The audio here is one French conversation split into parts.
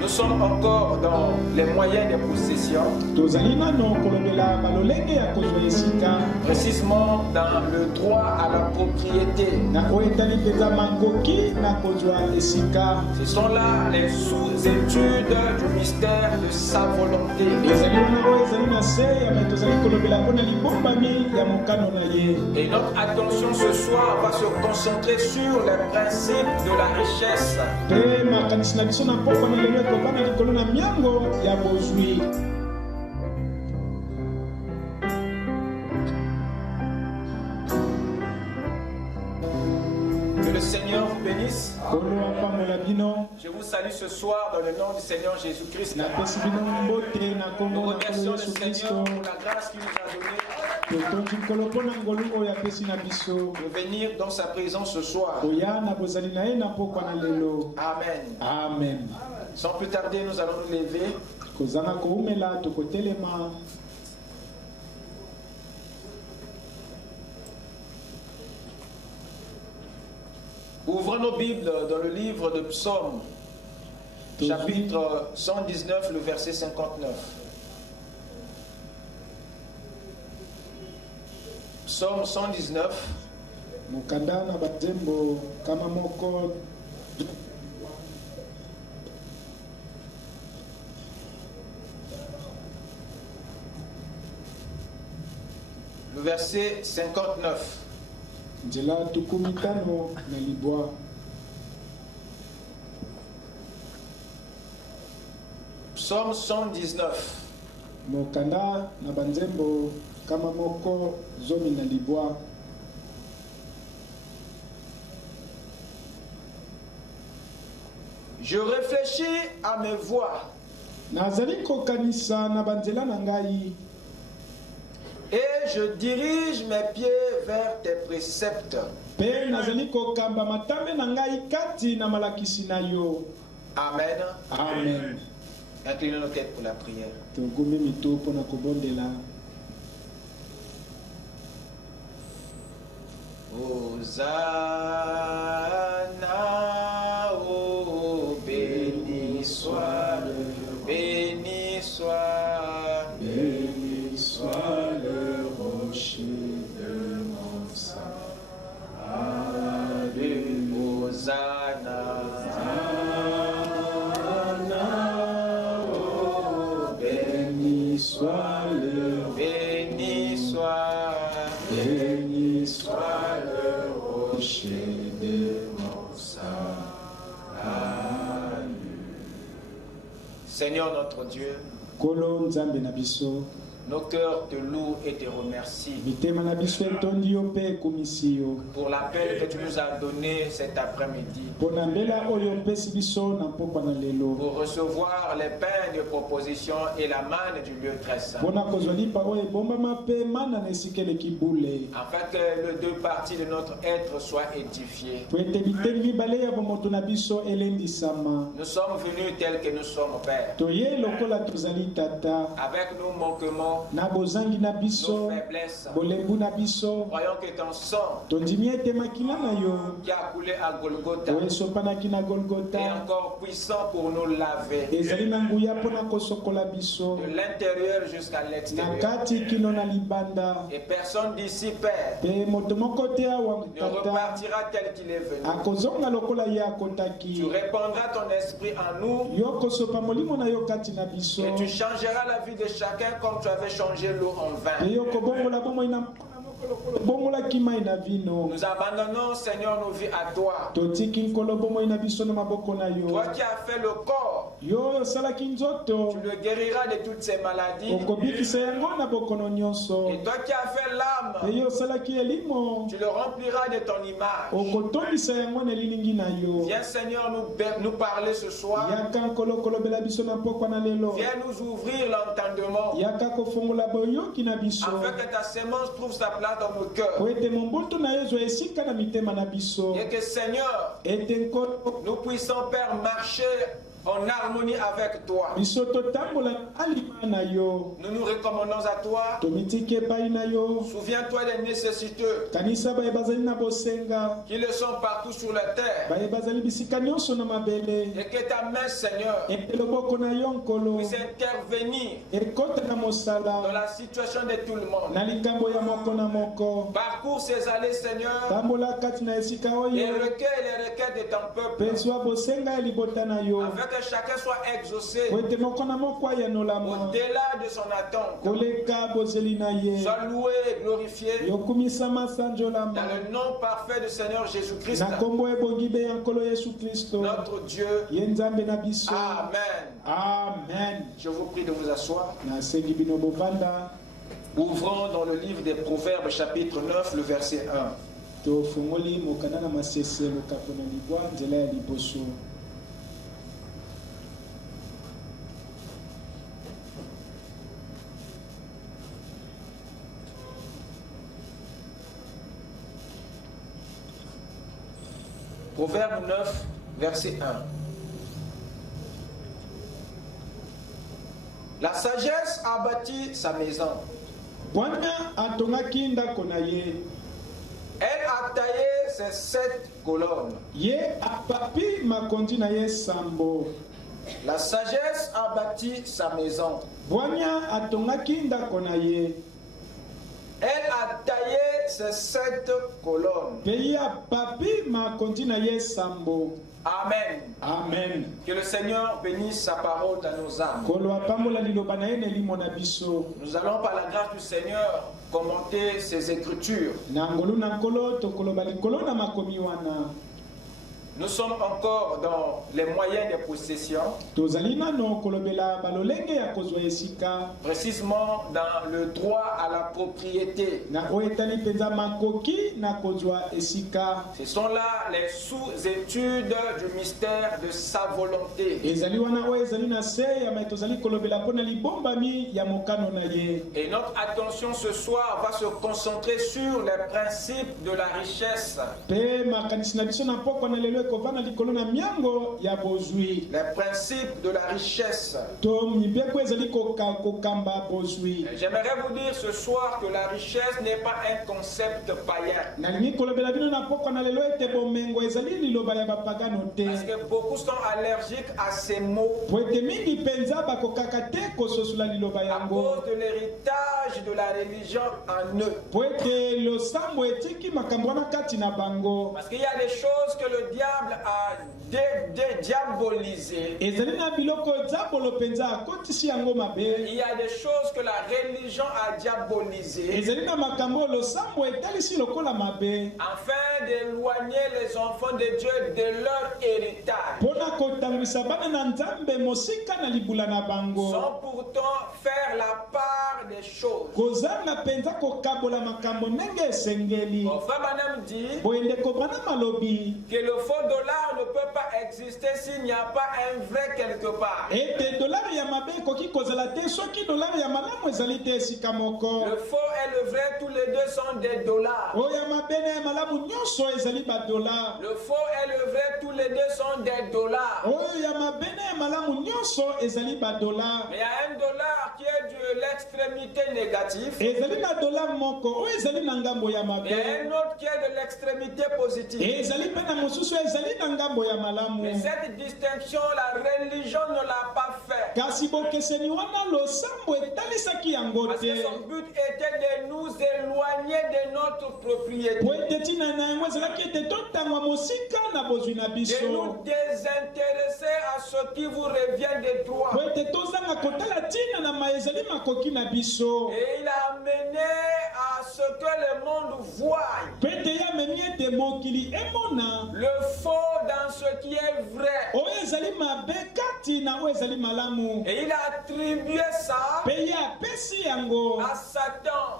Nous sommes encore dans les moyens de possession, précisément dans le droit à la propriété. Ce sont là les sous-études du mystère de sa volonté. Et notre attention ce soir va se concentrer sur les principes de la richesse. Que le Seigneur vous bénisse. Je vous salue ce soir dans le nom du Seigneur Jésus-Christ. Nous remercions le Seigneur pour la grâce qu'il nous a donnée de venir dans sa présence ce soir. Amen. Amen. Sans plus tarder, nous allons nous lever. Ouvrons nos Bibles dans le livre de Psaume, chapitre 119, le verset 59. Psaume 119. Le verset 59. Psaume 119. Je réfléchis à mes voies et je dirige mes pieds vers tes préceptes. Amen. Amen. Inclinons nos têtes pour la prière. Hosanna, oh, béni soit le rocher de mon salut. Hosanna. Béni soit le rocher de mon salut. Seigneur notre Dieu, nos cœurs te louent et te remercient pour l'appel que tu nous as donné cet après-midi pour recevoir les pains de proposition et la manne du lieu très saint, afin que les deux parties de notre être soient édifiées. Nous sommes venus tels que nous sommes, Père, avec nos manquements, nos faiblesses. Croyons que ton sang qui a coulé à Golgotha est encore puissant pour nous laver de l'intérieur jusqu'à l'extérieur. Et personne d'ici, Père, ne repartira tel qu'il est venu. Tu répandras ton esprit en nous et tu changeras la vie de chacun comme tu avais changé l'eau en vin. Nous abandonnons, Seigneur, nos vies à toi. Toi qui as fait le corps, tu le guériras de toutes ces maladies. Et toi qui as fait l'âme, tu le rempliras de ton image. Viens, Seigneur, nous parler ce soir. Viens nous ouvrir l'entendement, afin que ta sémence trouve sa place dans nos cœurs. Et que, Seigneur, nous puissions, Père, marcher en harmonie avec toi. Nous nous recommandons à toi. Souviens-toi des nécessiteux qui le sont partout sur la terre. Et que ta main, Seigneur, puisse intervenir dans la situation de tout le monde. Parcours ces allées, Seigneur, et recueille les requêtes de ton peuple, afin que chacun soit exaucé au-delà de son attente. Sois loué et glorifié dans le nom parfait du Seigneur Jésus-Christ, notre Dieu. Amen. Amen. Je vous prie de vous asseoir. Ouvrons dans le livre des Proverbes, chapitre 9, le verset 1. Proverbe 9, verset 1. La sagesse a bâti sa maison. Elle a taillé ses 7 colonnes. La sagesse a bâti sa maison. Elle a taillé ses 7 colonnes. Amen. Amen. Que le Seigneur bénisse sa parole dans nos âmes. Nous allons par la grâce du Seigneur commenter ses écritures. Nous sommes encore dans les moyens de possession, précisément dans le droit à la propriété. Ce sont là les sous-études du mystère de sa volonté. Et notre attention ce soir va se concentrer sur les principes de la richesse. Les principes de la richesse. J'aimerais vous dire ce soir que la richesse n'est pas un concept païen. Parce que beaucoup sont allergiques à ces mots à cause de l'héritage de la religion en eux. Parce qu'il y a des choses que le diable a diabolisées. Il y a des choses que la religion a diabolisées afin d'éloigner les enfants de Dieu de leur héritage. Sans pourtant faire la part des choses. Mon frère Madame dit que le faux dollar ne peut pas exister s'il n'y a pas un vrai quelque part. Le faux et le vrai, tous les deux sont des dollars. Le faux et le vrai, tous les deux sont des dollars. Mais il y a un dollar qui est de l'extrémité négative. Et un autre qui est de l'extrémité positive. Mais cette distinction, la religion ne l'a pas fait. Parce que son but était de nous éloigner de notre propriété. De nous désintéresser à ce qui vous revient de droit. Et il a amené à ce que le monde voie le faux dans ce qui est vrai. Et il a attribué ça à Satan.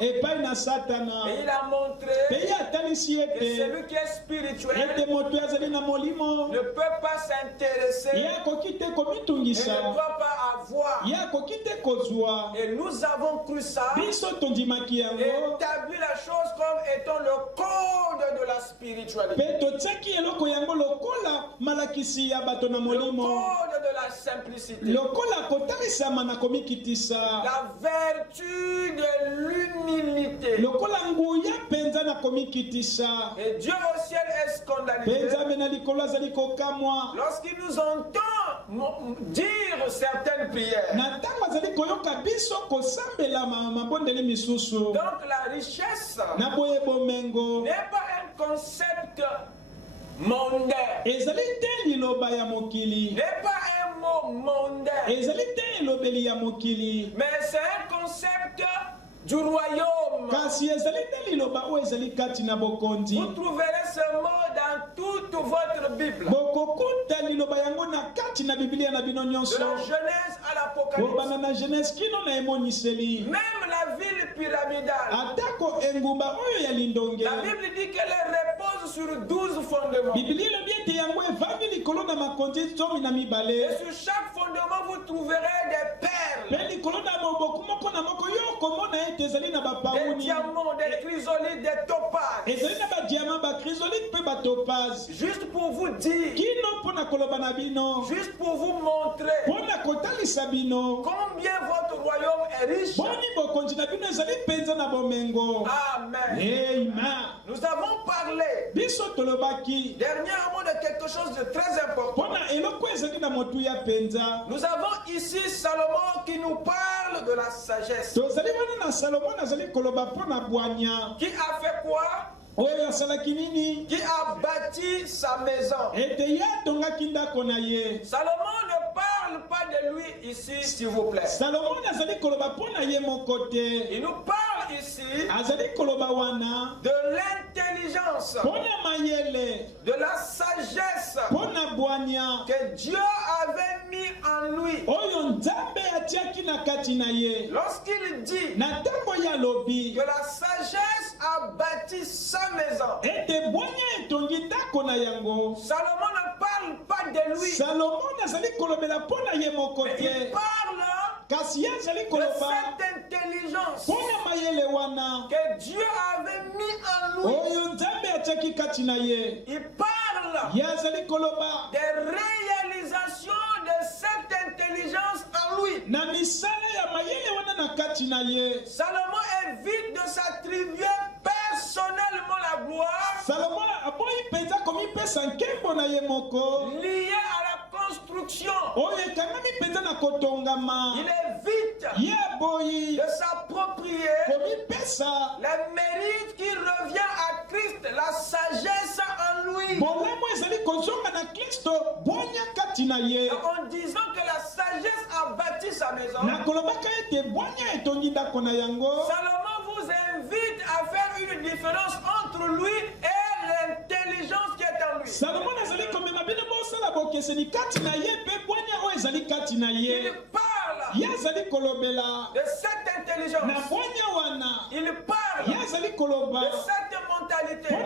Et il a montré que celui qui est spirituel ne peut pas s'intéresser et ne doit pas avoir. Et nous avons cru ça et établi la chose comme étant le code de la spiritualité. Le code de la simplicité. La vertu de l'humilité. Et Dieu au ciel est scandalisé lorsqu'il nous entend dire certaines prières. Donc la richesse n'est pas un concept mondain. N'est pas un mot mondain. Mais c'est un concept du royaume. Vous trouverez ce mot dans toute votre Bible. De la Genèse à l'Apocalypse. Même la ville pyramidale. La Bible dit qu'elle repose sur 12 fondements. Et sur chaque fondement, vous trouverez des perles. Des diamants, des chrysolites, des topazes. Juste pour vous dire, juste pour vous montrer combien votre royaume est riche. Amen. Nous avons parlé dernièrement de quelque chose de très important. Nous avons ici Salomon qui nous parle de la sagesse. Qui a fait quoi? Qui a bâti sa maison. Salomon ne parle pas de lui ici, s'il vous plaît. Il nous parle ici de l'intelligence, de la sagesse que Dieu avait mis en lui. Lorsqu'il dit que la sagesse a bâti sa maison, Salomon ne parle pas de lui. Mais il parle de cette intelligence que Dieu avait mis en lui. Il parle des réalisations de cette intelligence en lui. Salomon évite de s'attribuer personnellement la gloire liée à la construction. Il évite de s'approprier le mérite qui revient à Christ, la sagesse en lui. En disant que la sagesse a bâti sa maison, Salomon vous invite à faire une différence entre lui et l'intelligence qui est en lui. Il parle de cette intelligence. Il parle de cette mentalité. Il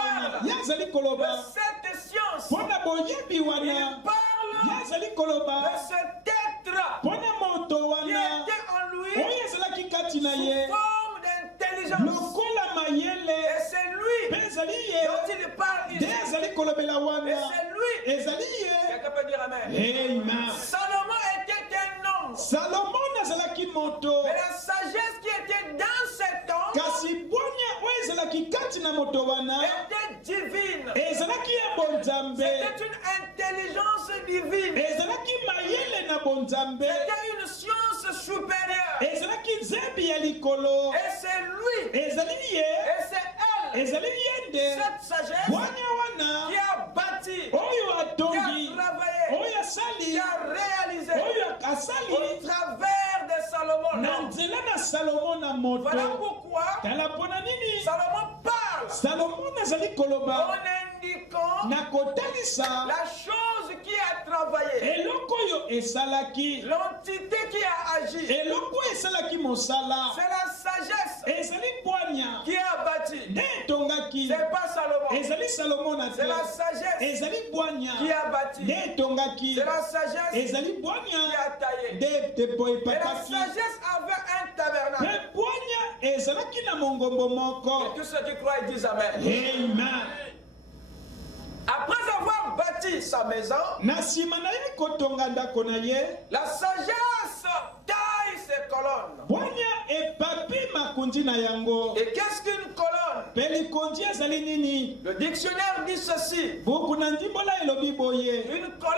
parle de cette science. Il parle de cet être qui était en lui sous forme d'intelligence. Et c'est lui dont il parle ici. Et c'est lui. Quelqu'un peut dire amen. Salomon était un homme. Mais la sagesse qui était dans cet homme était divine. C'était une intelligence divine. C'était une science supérieure. Et c'est lui. Et c'est elle. Cette sagesse qui a bâti, qui a travaillé, qui a réalisé au travers de Salomon. Voilà pourquoi Salomon parle en indiquant la chose qui a travaillé, l'entité qui a agi. C'est la sagesse qui a bâti. C'est pas Salomon. C'est la sagesse qui a bâti. C'est la sagesse qui a taillé. Et la sagesse avait un tabernacle. ezalaki na mongombo moko. Et tous ceux qui croient disent Amen. Amen. Après avoir bâti sa maison, na sima na ye kotonga ndako na ye, la sagesse taille ses colonnes. bwanya epapi makundi na yango. Et qu'est-ce qu'une colonne? Pe likondi ezali nini? Le dictionnaire dit ceci. Buku na ndimbola elobi boye. Une colonne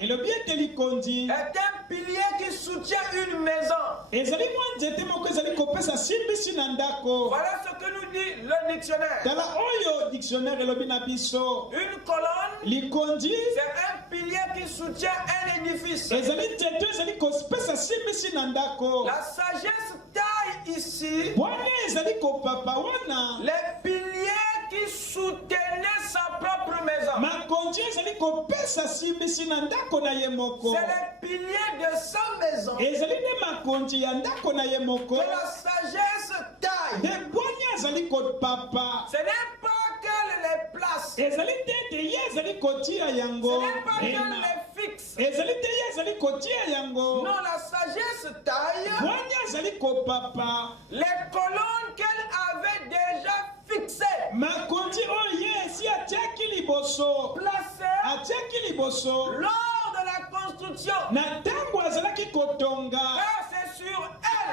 Elobi ete likondi est un pilier qui soutient une maison. ezali mwa nzete moko ezali kopesa simbisi na ndako. Voilà ce que nous dit le dictionnaire. Tala oyo dictionnaire elobi na biso. Une colonne, Likondi c'est un pilier qui soutient un édifice. ezali nzete ezali kopesa simbisi na ndako. La sagesse taille ici Bwana ezali kopapa wana les piliers qui soutenaient sa propre maison. makonzi ezali kopesa simbisi na ndako na ye moko. C'est les piliers de sa maison ezali nde makonzi ya ndako na ye moko. que la sagesse taille. nde bwanya ezali kopapa. Ce n'est pas qu'elle les place. ezali te ete ye ezali kotia Ce yango. n'est pas qu'elle Amen. les fixe. ezali te ye ezali kotia yango. Non, la sagesse taille bwanya ezali kopapa les colonnes qu'elle avait déjà fixées, makonzi oyo ye esi atiaki liboso. placées atiaki liboso lors de la construction. na ntango azalaki kotonga. Car c'est sur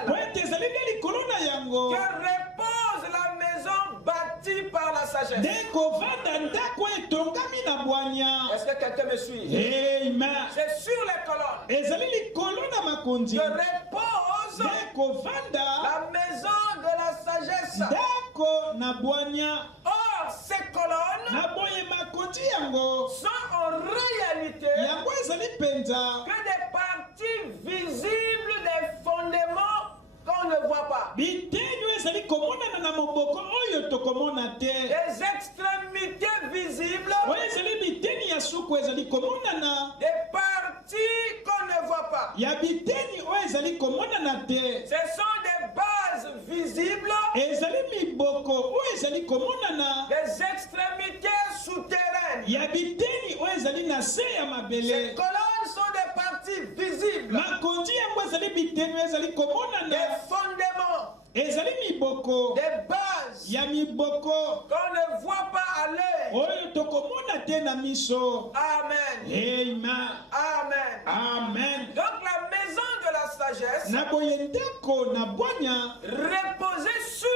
po elle ete ezali nde likolo na yango que repose la maison bâtie par la sagesse. nde kovanda ndako etongami na bwanya. Est-ce que quelqu'un me suit? Amen. C'est sur les colonnes ezali likolo na makonzi que repose nde kovanda la maison de la sagesse. ndako na bwanya. Or, ces colonnes na boye makonzi yango sont en réalité yango ezali mpenza que des parties visibles des fondements qu'on ne voit pas. bitenyu ezali komonana na moboko oyo tokomona te. Des extrémités visibles, oyo ezali biteni ya suku ezali komonana. des parties qu'on ne voit pas. ya biteni oyo ezali komonana te. Ce sont des bases visibles, ezali miboko oyo ezali komonana. des extrémités souterraines. ya biteni oyo ezali na se ya Ces mabele. colonnes sont des parties visibles, makonzi yango ezali biteni oyo ezali des komonana. fondements, ezali miboko des bases ya miboko qu'on ne voit pas à l'œil. oyo tokomona te na miso. Amen. Amen. Amen. Amen. Donc la maison de la sagesse na boye ndako na bwanya reposait sur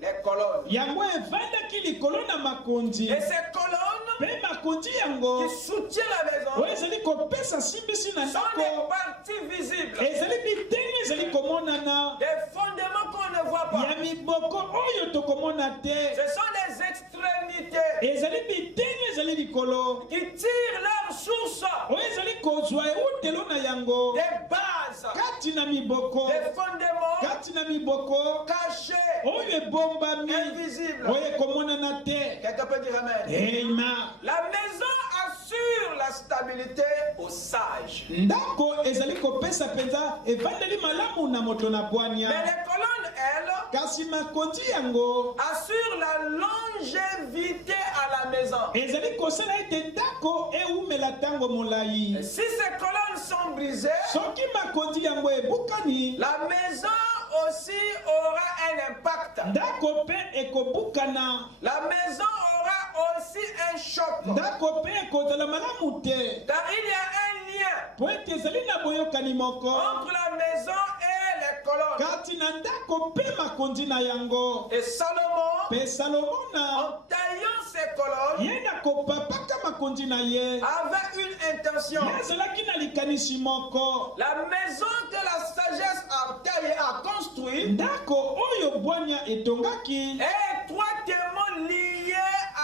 les colonnes. yango evandaki likolo na makonzi. Et ces colonnes mpe makonzi yango qui soutiennent la maison oyo ezali kopesa simbisi na sont des ndako. parties visibles, ezali biteni ezali komonana. des fondements qu'on ne voit pas. ya miboko oyo tokomona te. Ce sont des extrémités ezali biteni ezali likolo qui tirent leur source oyo ezali kozwa eutelo na yango des bases, kati na miboko. des fondements kati na miboko cachés, oyo ebombami invisibles. oyo ekomonana te. Quelqu'un peut dire Amen. Amen. La maison assure la stabilité aux sages. ndako ezali kopesa mpenza evandeli malamu na moto na Mais bwania. les colonnes, elles, kasi makonzi yango assurent la longévité à la maison. ezali kosala ete ndako eumela ntango molai. Et si ces colonnes sont brisées, soki makonzi yango ebukani, la maison aussi aura un impact. ndako mpe ekobukana. La maison aura aussi un choc. ndako mpe ekozala malamu te. Car il y a un lien po ete ezali na boyokani moko entre la maison et les colonnes. kati na ndako mpe makonzi na yango. Et Salomon, mpe salomona en taillant ses colonnes, ye na kopapaka makonzi na ye avait une intention. ye azalaki na likanisi moko. La maison que la sagesse a taillée, a construite, ndako oyo bwanya etongaki est étroitement liée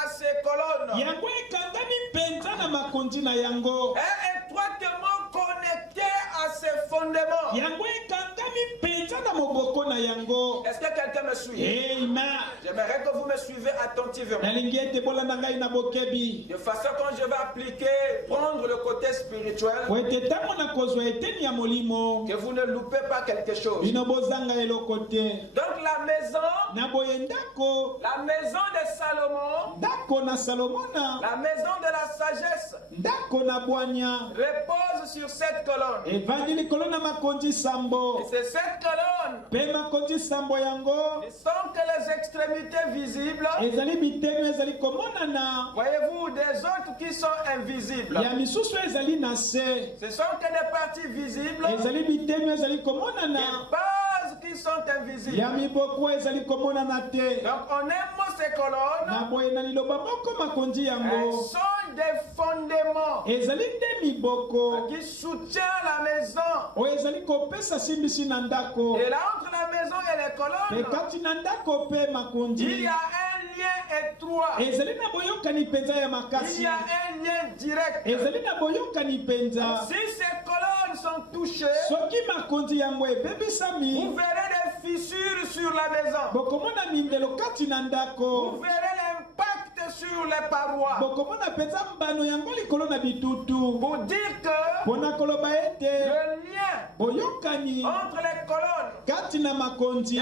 à ses colonnes. yango ekangami mpenza na makonzi na yango. Est étroitement connectée à ses fondements. yango ekangami mpenza na moboko na yango. Est-ce que quelqu'un me suit? Amen. J'aimerais que vous me suivez attentivement. nalingi ete bolanda ngai na bokebi De façon quand je vais appliquer, prendre le côté spirituel, po ete ntango na kozwa eteni ya molimo que vous ne loupez pas quelque chose. bino bozanga eloko te. Donc la maison, la maison de Salomon, la maison de la sagesse, repose sur cette colonne. Et c'est cette colonne, ne sont que les extrémités visibles. Voyez-vous, des autres qui sont invisibles. Ce sont que des parties visibles. Des bases qui sont invisibles. Donc on aime ces colonnes. Elles sont des fondements qui soutiennent la maison. Et là, entre la maison et les colonnes, il y a un lien étroit. Il y a un lien direct. Si ces colonnes sont touchées, vous verrez des fissures sur la maison. Vous verrez l'impact sur les parois. Pour dire que le lien entre les colonnes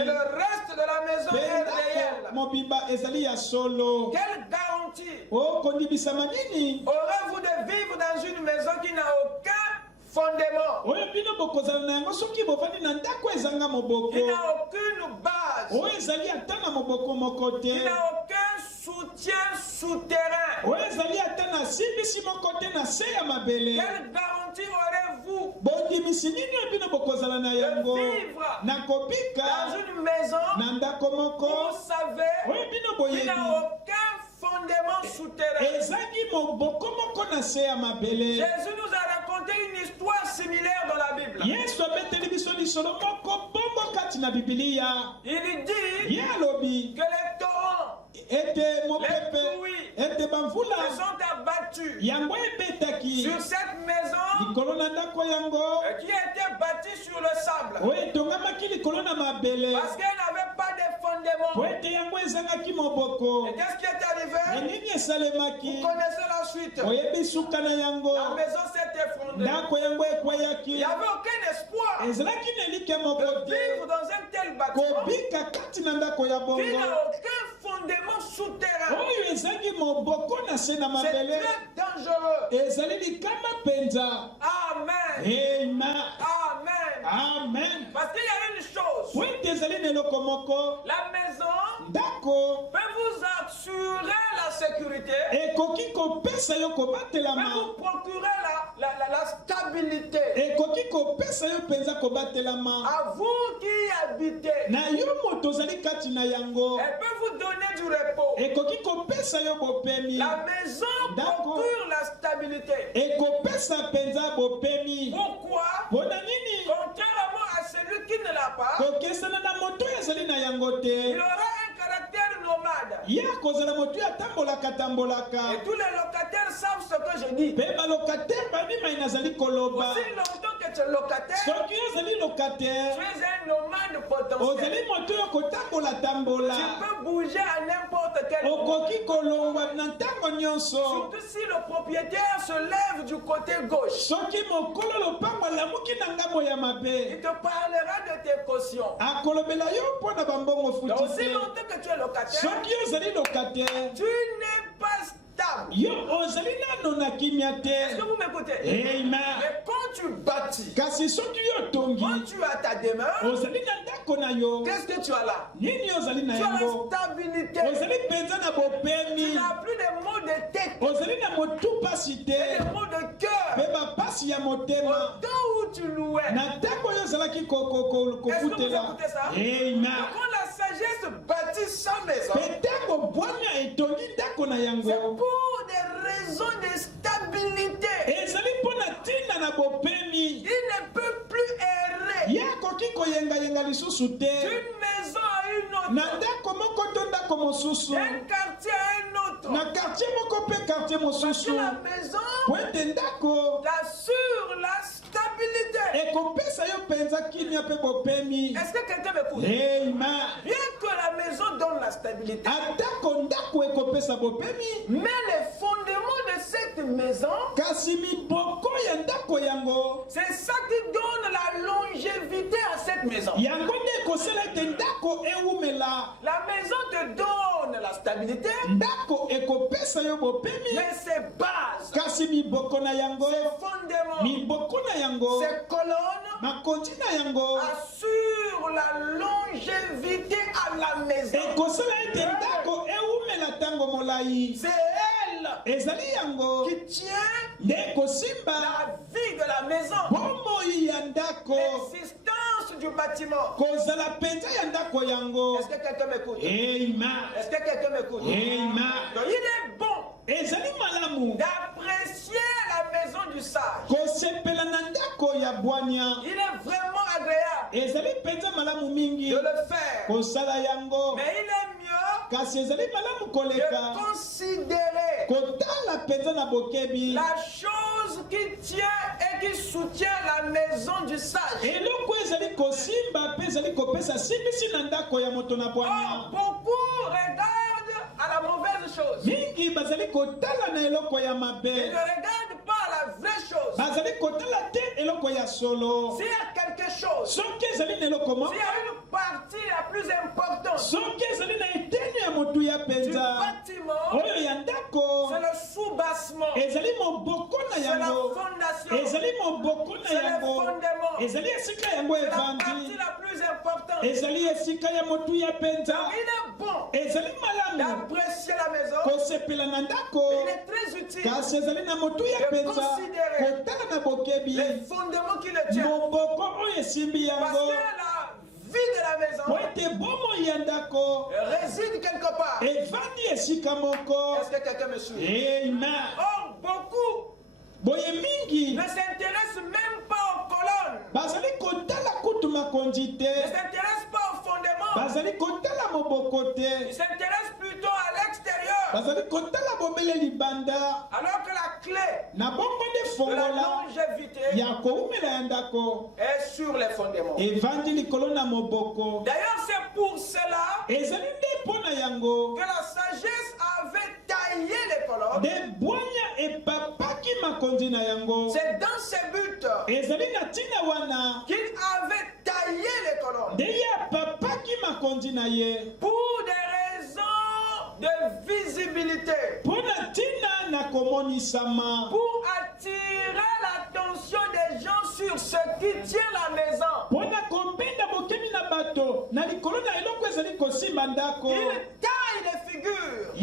et le reste de la maison est réel. Quelle garantie aurez-vous de vivre dans une maison qui n'a aucun fondement, qui n'a aucune base, qui n'a aucun soutien souterrain? Quelle garantie aurez-vous de vivre dans une maison où vous savez qu'il n'a aucun fondement souterrain? Jésus nous a raconté une histoire similaire dans la Bible. Il dit que les torrents, les pluies se sont abattus sur cette maison qui était bâtie sur le sable parce qu'elle n'avait pas de fondement. Et qu'est-ce qui est arrivé? Vous connaissez la suite. La maison s'est effondrée. Il n'y avait aucun espoir de vivre dans un tel bâtiment qui n'a aucun fondement souterrain. C'est très dangereux. Amen. Amen. Parce qu'il y a une chose. La maison peut vous assurer la sécurité. Peut vous procurer la stabilité. À vous qui habitez. Elle peut vous donner du repos. La maison procure la stabilité. Pourquoi? Contrairement à celui qui ne l'a pas, il aura un caractère nomade. Et tous les locataires savent ce que je dis. Aussi longtemps que tu es locataire, tu es un nomade potentiel. Tu peux bouger à n'importe quel moment. Surtout si le propriétaire se lève du côté gauche. Il te parlera de tes cautions. Donc, aussi longtemps que tu es locataire, tu n'es pas stable. Est-ce que vous m'écoutez? Mais quand tu bâtis, quand tu as ta demeure, qu'est-ce que tu as là? Tu as la stabilité. Tu n'as plus de maux de tête et des maux de cœur. Au temps où tu louais. Est-ce que vous écoutez ça? Quand la sagesse bâtit sa maison, c'est pour des raisons de stabilité. Il ne peut plus errer d'une maison à une autre, d'un quartier à un autre. Parce que la maison assure la stabilité. Est-ce que quelqu'un m'écoute? Bien que la maison donne la stabilité, mais les fondements de cette maison, c'est ça qui donne la longévité à cette maison. La maison te donne la stabilité, mais ses bases, ses fondements, ses colonnes assurent la longévité à la maison. C'est elle qui tient la vie de la maison, l'existence du bâtiment. Est-ce que quelqu'un m'écoute? Est-ce que quelqu'un m'écoute? Donc il est bon d'apprécier la maison du sage. Il est vraiment agréable de le faire. Mais il est mieux de considérer la chose qui tient et qui soutient la maison du sage. Beaucoup regardent à la mauvaise chose. Ils ne regardent pas à la vraie chose. S'il y a quelque chose, s'il y a une partie la plus importante du bâtiment, c'est le sous-bassement, c'est la fondation, c'est le fondement, c'est la partie la plus importante. Il est bon d'apprécier la maison, mais il est très utile de considérer les fondements qui le tiennent. Parce que la vie de la maison réside quelque part. Est-ce que quelqu'un me suit? Or, beaucoup ne s'intéressent même pas aux colonnes, ne s'intéressent pas aux fondements, ils s'intéressent plutôt à l'extérieur. Alors que la clé de la longévité est sur les fondements. D'ailleurs, c'est pour cela que la sagesse avait taillé les colonnes. C'est dans ces buts qu'il avait taillé les colonnes pour des raisons de visibilité, pour attirer l'attention des gens sur ce qui tient la maison. Il taille les figures,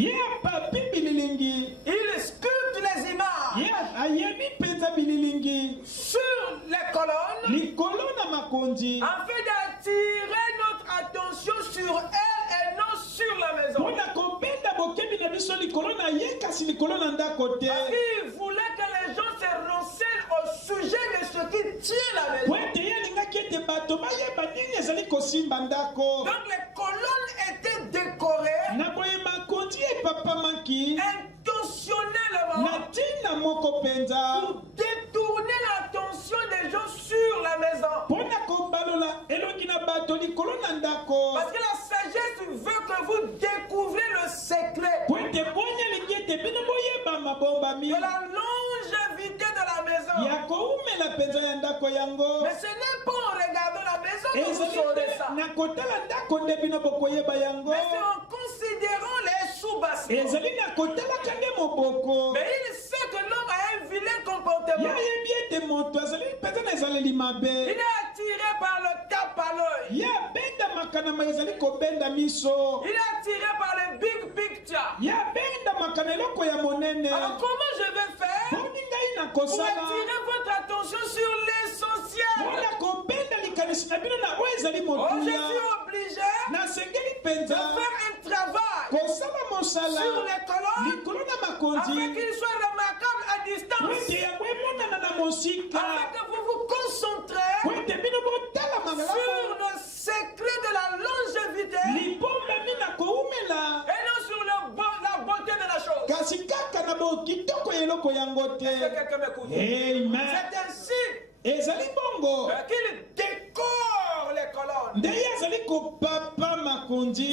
il sculpte les images sur les colonnes afin d'attirer notre attention sur elle et non sur la maison. Parce qu'il voulait que les gens se renseignent au sujet de ce qui tient la maison. Donc les colonnes étaient décorées intentionnellement pour détourner l'attention des gens sur la maison. Parce que la sagesse veut que vous découvrez le secret de la longévité de la maison. Mais ce n'est pas en regardant la maison que vous saurez ça, mais c'est en considérant les sous-bassements. Mais il sait que l'homme a un vilain comportement. Il est attiré par le tape à l'œil. Il est attiré par le big picture. Alors comment je vais faire pour attirer votre attention sur l'essentiel? Je suis obligé de faire un travail sur les colonnes afin qu'ils soient remarquables à distance, afin que vous vous concentrez sur le secret de la longévité et non sur la beauté de la chose. Est-ce que quelqu'un m'écoute? C'est ainsi qu'il décore les colonnes.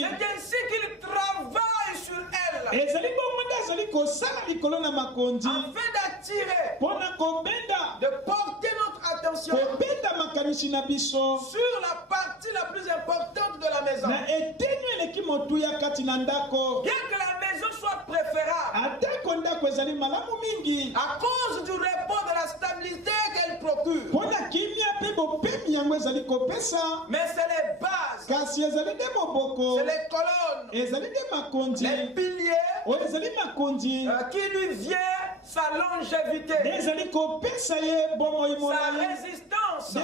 C'est ainsi qu'il travaille sur elles afin d'attirer attirer, de porter notre attention sur la partie la plus importante de la maison. Bien que la maison soit préférable, à cause du repos de la stabilité qu'elle procure, mais c'est les bases, c'est les colonnes, les piliers qui lui viennent sa longévité, sa résistance vient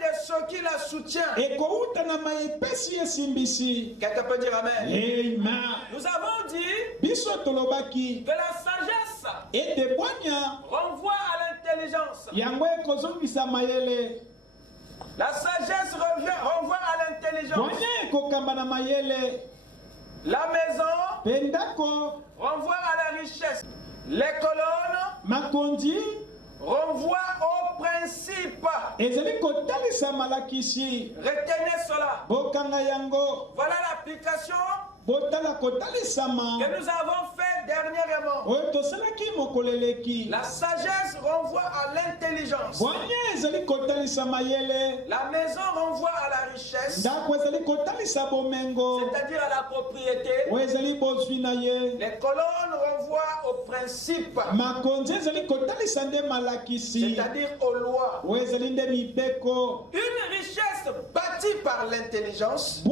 de ce qui la soutient. Quelqu'un peut dire Amen. Nous avons dit que la sagesse renvoie à l'intelligence. La sagesse renvoie à l'intelligence. La maison renvoie à la richesse. Les colonnes renvoient au principe. Retenez cela. Voilà l'application que nous avons fait dernièrement. La sagesse renvoie à l'intelligence. La maison renvoie à la richesse, c'est-à-dire à la propriété. Les colonnes renvoient au principe, c'est-à-dire aux lois. Une richesse bâtie par l'intelligence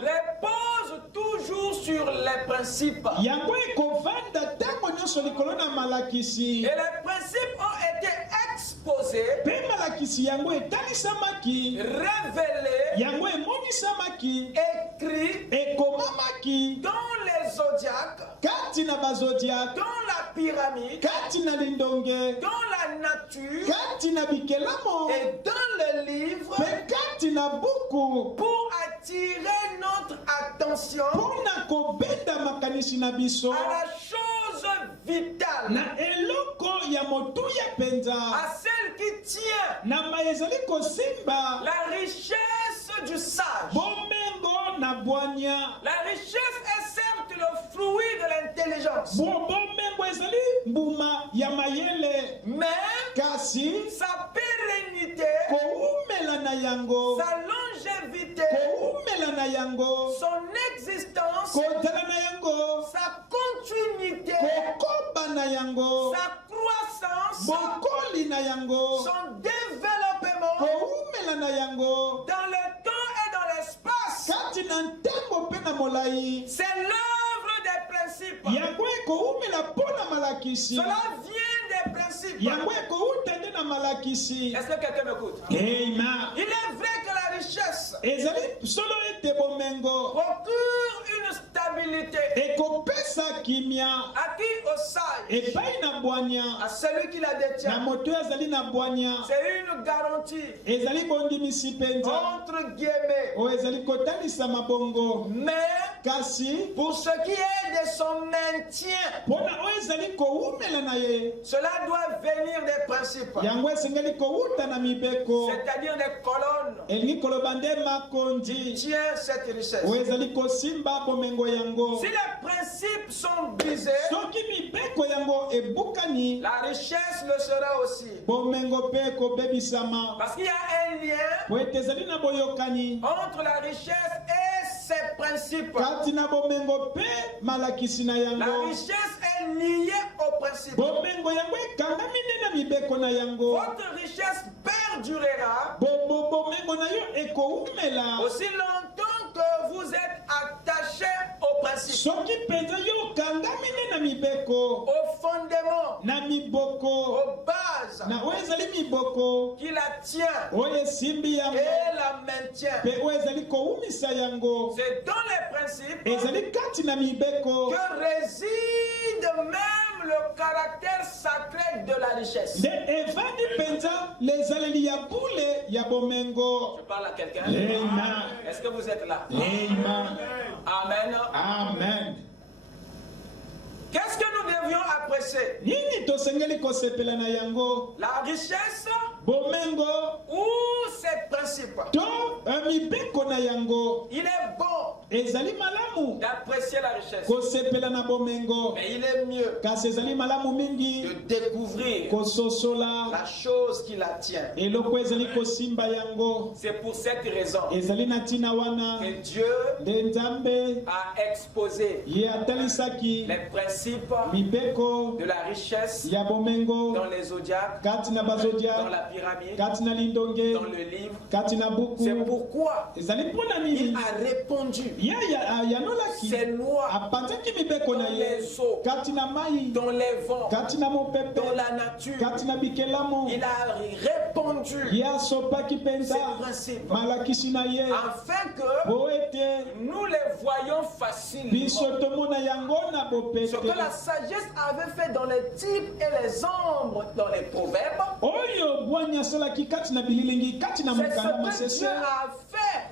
repose toujours sur les principes. Et les principes ont été exposés, révélés, écrits dans les zodiaques, dans la pyramide, dans la nature et dans les livres pour attirer notre attention à la chose vitale, à celle qui tient la richesse du sage. La richesse est certes le fruit de l'intelligence, mais sa pérennité, sa longévité, son existence, sa continuité, sa croissance, son développement dans le temps et dans l'espace, c'est l'œuvre des principes. Cela vient des principes. Est-ce que quelqu'un m'écoute? Il est vrai que la richesse procure une stabilité acquis au sage, à celui qui la détient. C'est une garantie entre guillemets. Mais pour ce qui est de son maintien, cela doit venir des principes, c'est-à-dire des colonnes qui tiennent cette richesse. Si les principes sont brisés, la richesse le sera aussi. Parce qu'il y a un lien entre la richesse et ses principes. La richesse est liée aux principes. Votre richesse perdurera aussi longtemps que vous êtes attaché aux principes, aux fondements, aux bases qui la tient et la maintient. C'est dans les principes que réside même le caractère sacré de la richesse. Je parle à quelqu'un. Est-ce que vous êtes là? Amen. Amen. Qu'est-ce que nous devions apprécier? La richesse ou ses principes? Il est bon d'apprécier la richesse. Mais il est mieux de découvrir la chose qui la tient. C'est pour cette raison que Dieu a exposé les principes de la richesse dans les zodiaques, dans la pyramide, dans le livre. C'est pourquoi il a répondu ces lois dans les eaux, dans les vents, dans la nature. Il a répondu ces principes afin que nous les voyons facilement. Ce que la sagesse avait fait dans les types et les ombres dans les proverbes, c'est ce que Dieu a fait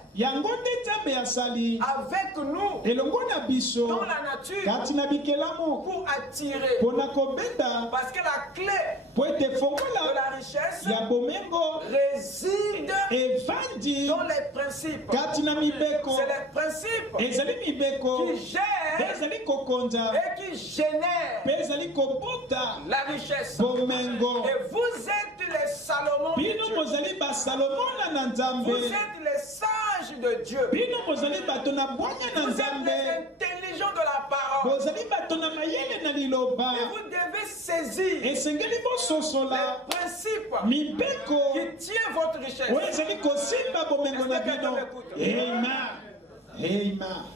avec nous dans la nature pour attirer. Parce que la clé de la richesse réside dans les principes. C'est les principes qui gèrent et qui génèrent la richesse. Et vous êtes les Salomon de Dieu. Vous êtes les sages de Dieu. Vous êtes les intelligents de la parole. Et vous devez saisir les principes qui tiennent votre richesse.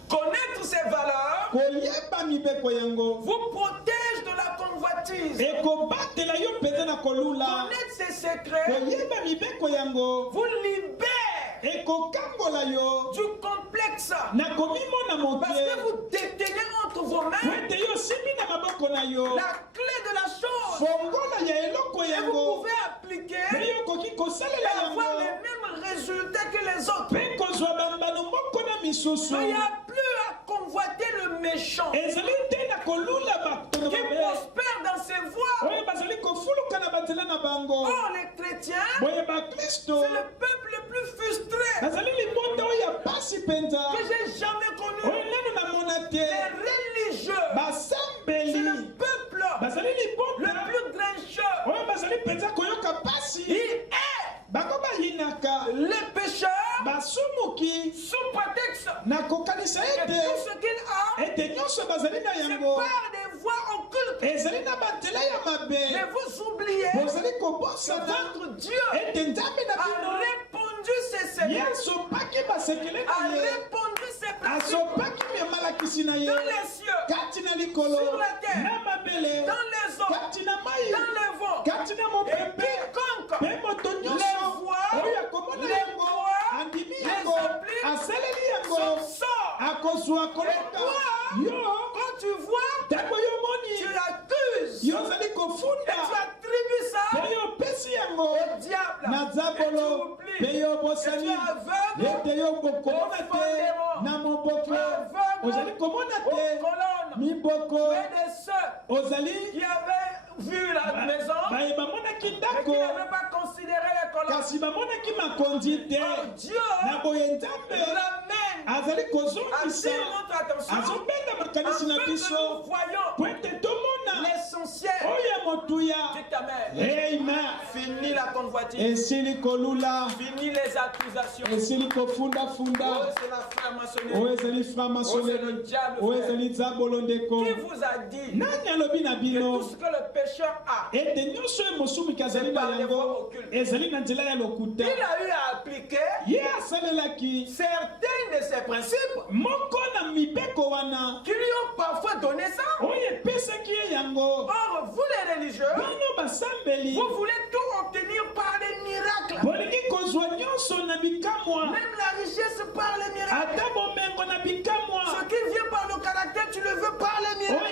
Connaître ces valeurs vous protège de la convoitise. Connaître ces secrets vous libère du complexe. Parce que vous détenez entre vos mains la clé de la chose. Et vous pouvez appliquer et avoir les mêmes résultats que les autres. Il n'y a plus à convoiter le méchant qui prospère dans ses voies. Or, les chrétiens, c'est le peuple le plus frustré que j'ai jamais connu. Les religieux, c'est le peuple le plus grincheux. Il est les pécheurs sous prétexte que tout ce qu'il a, c'est par des voies occultes. Mais vous oubliez que votre Dieu a répondu ses secrets, a répondu ses principes dans les cieux, sur la terre, dans les eaux, dans les vents. Et quiconque les voit, les applique, s'en sort. Et toi, quand tu vois, tu l'accuses et tu attribues ça au diable. Et tu oublies. Et tu es aveugle aux colonnes et des ceux qui avaient vu la maison mais qui n'avaient pas considéré les colonnes. Dieu ramène attirer notre attention afin que nous voyons l'essentiel. Dites Amen. Fini la convoitise. Fini les accusations. C'est la franc-maçonnerie. C'est le diable. Qui vous a dit que tout ce que le pécheur a, c'est par les voies occultes. Il a eu à appliquer certains de ses principes qui lui ont parfois donné ça. Or, vous les religieux, vous voulez tout obtenir par des miracles. Même la richesse par les miracles. Ce qui vient par le caractère, tu le veux par les miracles.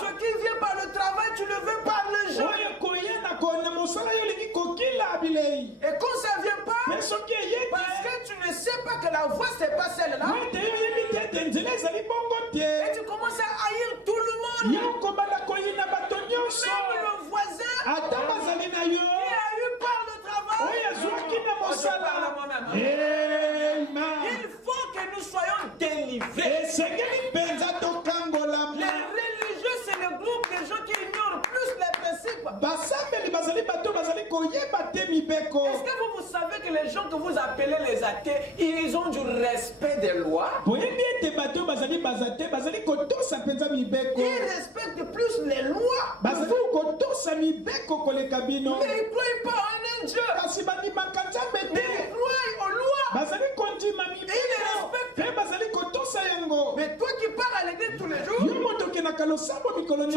Ce qui vient par le travail, tu le veux par le jeu. Et quand ça ne vient pas, parce que tu ne sais pas que la voie c'est pas celle-là, et tu commences à haïr tout le monde, même le voisin qui a eu par le travail. Il délivrer. Les religieux, c'est le groupe de gens qui ignorent plus les principes. Est-ce que vous savez que les gens que vous appelez les athées, ils ont du respect des lois? Ils respectent plus les lois. Mais ils ne croient pas en un Dieu. Mais ils croient aux lois. Ils les respectent. Mais toi qui pars à l'église tous les jours, tu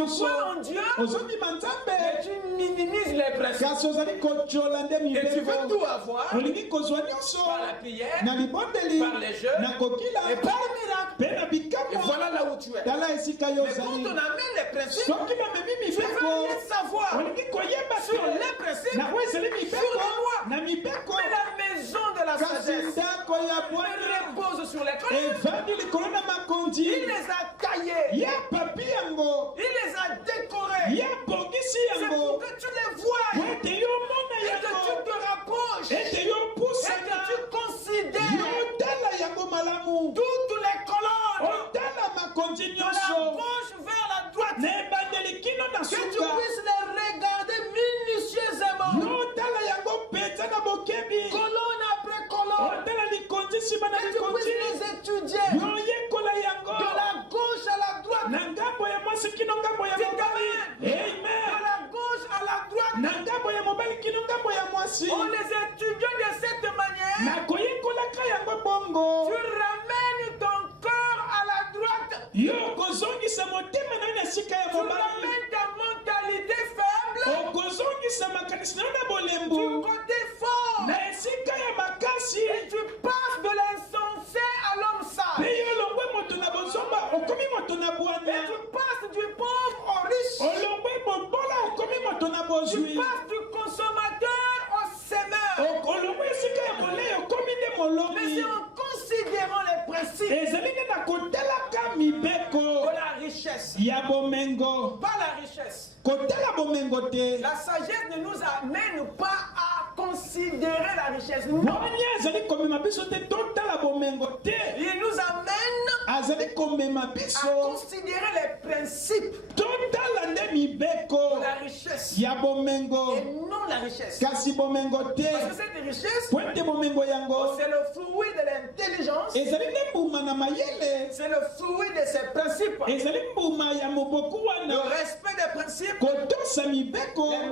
crois en Dieu, mais tu minimises les principes. Et tu veux tout avoir par la prière, par les jeûnes et par le miracle. Et voilà là où tu es. Mais quand on amène les principes, tu veux rien savoir sur les principes, sur les lois. Mais la maison de la sagesse repose sur les colonnes. Il les a taillés. Il les a décorés. C'est pour que tu les vois et que tu te rapproches et que tu considères toutes les colonnes de la gauche vers la droite, que tu puisses les regarder minutieusement, colonne après colonne, que tu puisses les étudier de la gauche à la droite. De la gauche à la droite, en les étudiant de cette manière, tu ramènes ton cœur à la droite. Tu ramènes ta mentalité faible du côté fort. Et tu passes de l'insensé à l'homme sage. Et tu passes du pauvre au riche. Tu passes du consommateur au semeur. Mais c'est en considérant les principes de la richesse. Pas la richesse. La sagesse ne nous amène pas à considérer la richesse. Non. Il nous amène à considérer les principes de la richesse et non la richesse. Parce que cette richesse, c'est le fruit de l'intelligence, c'est le fruit de ses principes, le respect des principes, le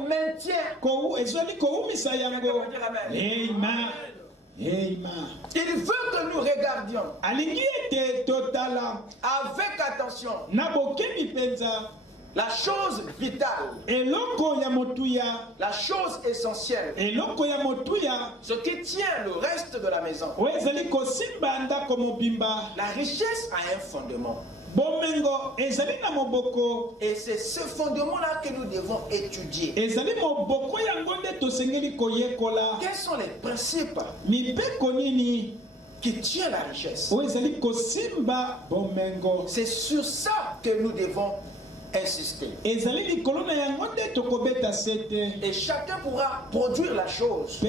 maintien. Amen. Il veut que nous regardions avec attention la chose vitale, la chose essentielle, ce qui tient le reste de la maison. La richesse a un fondement. Et c'est ce fondement-là que nous devons étudier. Quels sont les principes qui tiennent la richesse? C'est sur ça que nous devons insister. Et chacun pourra produire la chose à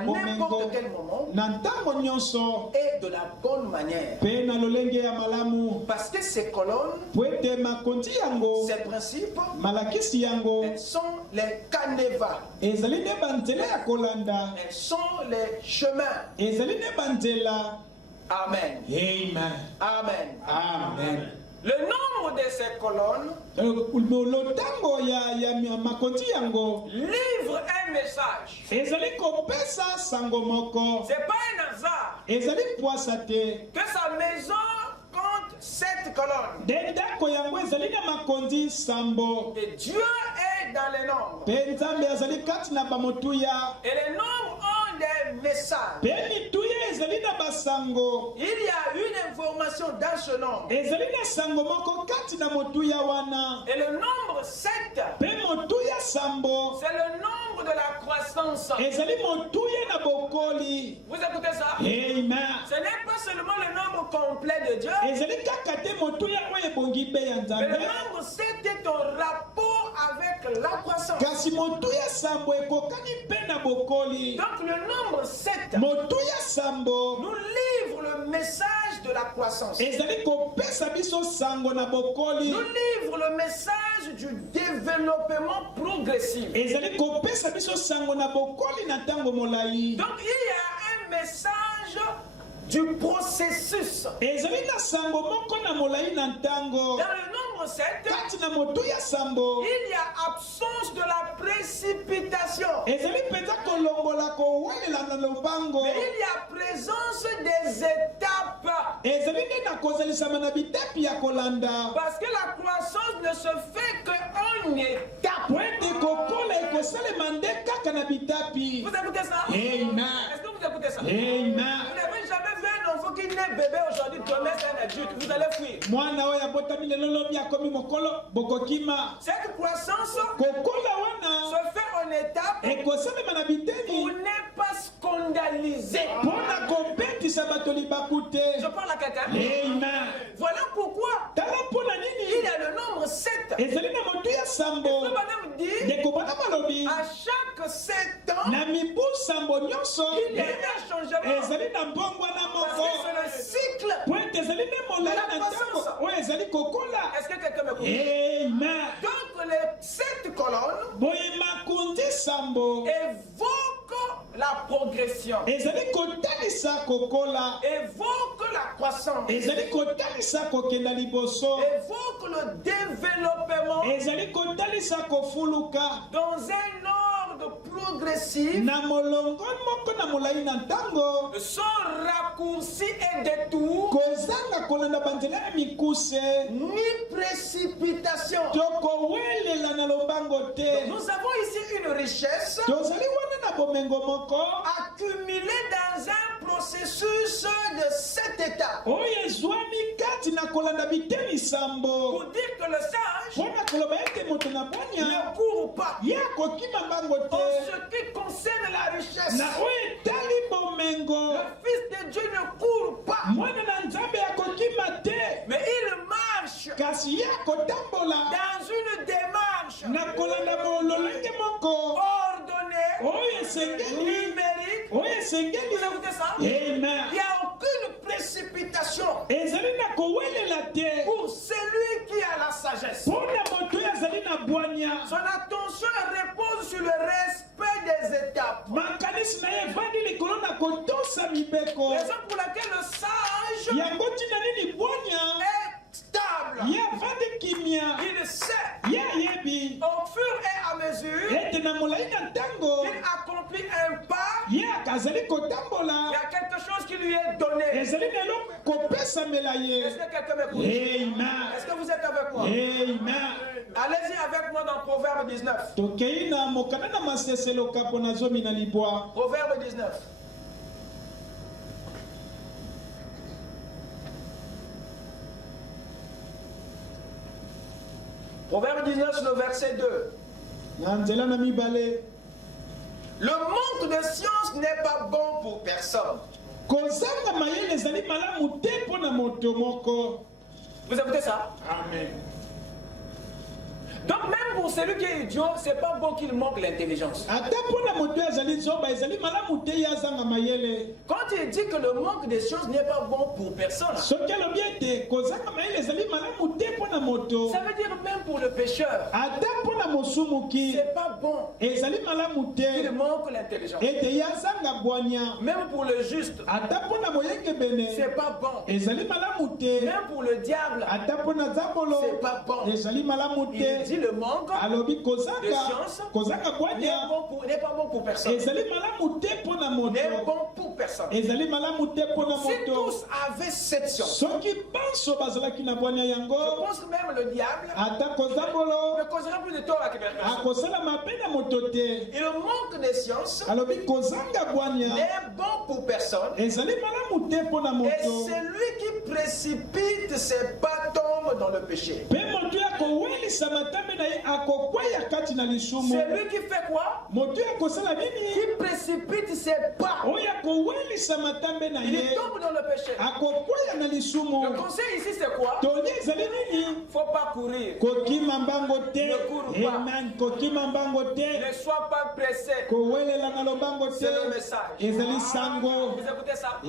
n'importe quel moment et de la bonne manière. Parce que ces colonnes, ces principes, elles sont les canevas, elles sont les chemins. Amen. Amen. Amen. Le nombre de ces colonnes livre un message. C'est pas un hasard que sa maison compte 7 colonnes. Et Dieu est dans les nombres. Et les nombres ont des messages. Il y a une information dans ce nombre. Et le nombre 7, c'est le nombre de la croissance. Vous écoutez ça? Amen. Ce n'est pas seulement le nombre complet de Dieu, mais le nombre 7 est en rapport avec la croissance. Kasi moto ya sambo ekokani pe na bokoli. Donc le nombre 7 moto ya sambo nous livre le message de la croissance. Ezali kopesa biso sango na bokoli. Nous livre le message du développement progressif. Ezali kopesa biso sango na bokoli na tango molai. Donc il y a un message du processus. Ezali na sango moko na molai na tango. Dans le nombre 7, kati na moto ya sambo il y a absence de la précipitation. Ezali peza kolongola kowelela na lobango. Mais il y a présence des étapes. Ezali nde na kozalisama na bitapi ya kolanda. Parce que la croissance ne se fait qu'en étape. Poete kokola ekosalema nde kaka na bitapi. Vous écoutez ça? Amen. Est-ce que vous écoutez ça? Amen. Vous n'avez jamais vu un enfant qui naît bébé aujourd'hui, demain c'est un adulte. Vous allez fuir. Mwana oya botami lelo lobi akomi mokolo bokokima. Cette croissance Kokola wana se fait en étape ekosalema na biteni pour ne pas scandaliser. Pona kompetisa bato libaku te. Je parle à quelqu'un. Amen. Voilà pourquoi Tala pona nini il y a le nombre 7. ezali na moto ya sambo. Le madame dit ndeko bana malobi à chaque 7 ans na mibu sambo nyonso il y a un changement. ezali na mbongwa na Parce moko. que c'est le cycle. Pointe ezali ne molai na ntango oyo ezali kokola. Est-ce que quelqu'un me comprend? Amen. Donc les 7 colonnes boye makundi sambo évoquent la progression, ezali kotalisa kokola, évoquent la croissance, ezali kotalisa kokenda liboso, évoquent le développement ezali kotalisa kofuluka dans un ordre progressif, na molongo moko na molai na ntango, sans raccourci et détour, kozanga kolanda banzela ya mikuse ni précipitation. tokowelela na lobango te. Nous avons ici une richesse tozali wana na bomengo moko accumulée dans un processus de 7 étapes. oyo ezwami kati na kolanda biteni sambo Pour dire que le sage mpona koloba ete moto na bwanya ne court pas. ye akokima mbango En te ce qui concerne la richesse, na oyo etali bomengo le Fils de Dieu ne court pas, mwana na nzambe akokima te mais il marche kasi ye akotambola dans une démarche na kolanda mololenge moko ordonnée, oyo esengeli numérique. oyo esengeli. Vous écoutez ça? Amen. Il n'y a aucune précipitation ezali na kowelela te pour celui qui a la sagesse. mpona moto oyo azali na bwanya. Son attention repose sur le respect des étapes. makanisi na ye evandi likolo na kotosa mibeko. Raison pour laquelle le sage yango ntina nini bwanya est stable. ye avandi kimia. Il sait ye ayebi au fur et à mesure ete na molai na ntango qu'il accomplit un pas, ye azali il kotambola y a quelque chose qui lui est donné. ezali na eloko kopesamela ye. Est-ce que quelqu'un m'écoute? Amen. Est-ce que vous êtes avec moi? Amen. Allez-y avec moi dans Proverbe 19. tokei na mokanda na maseselo kapo na zomi na libwa. Proverbe 19. Proverbe 19, le verset 2. na nzela na mibale. Le manque de science n'est pas bon pour personne. kozanga mayele ezali malamu te mpo na moto moko. Vous écoutez ça? Amen. Donc même pour celui qui est idiot, c'est pas bon qu'il manque l'intelligence. ata mpo na moto oyo azali zoba ezali malamu te ye azanga mayele. Quand il dit que le manque de science n'est pas bon pour personne, soki alobi ete kozanga mayele ezali malamu te mpo na moto, ça veut dire même pour le pécheur, ata mpo na mosumuki c'est pas bon ezali malamu qu'il te manque l'intelligence. ete ye azanga bwanya. Même pour le juste, ata mpo na moyengebene c'est pas bon. ezali malamu te. Même pour le diable, ata mpo na nzambolo c'est pas bon. ezali malamu Il te. dit le manque alobi de kozanga science bwanya n'est pas bon pour personne. ezali malamu te mpo na moto, N'est bon pour personne. ezali malamu te mpo na Si moto. tous avaient cette science, soki banso bazalaki na bwanya je yango, pense que même le diable ata kozambolo ne causera plus de tort à quelqu'un. akosala mabe na moto te. Et le manque de science alobi kozanga bwanya n'est bon pour personne. ezali malamu te mpo na Et moto, celui qui précipite ses pas tombe dans le péché. mpe moto oyo Celui qui fait quoi? Qui précipite ses pas. Il tombe dans le péché. Le conseil ici c'est quoi? Il ne faut pas courir. Ne cours pas. Ne sois pas pressé. C'est le message. Vous écoutez ça?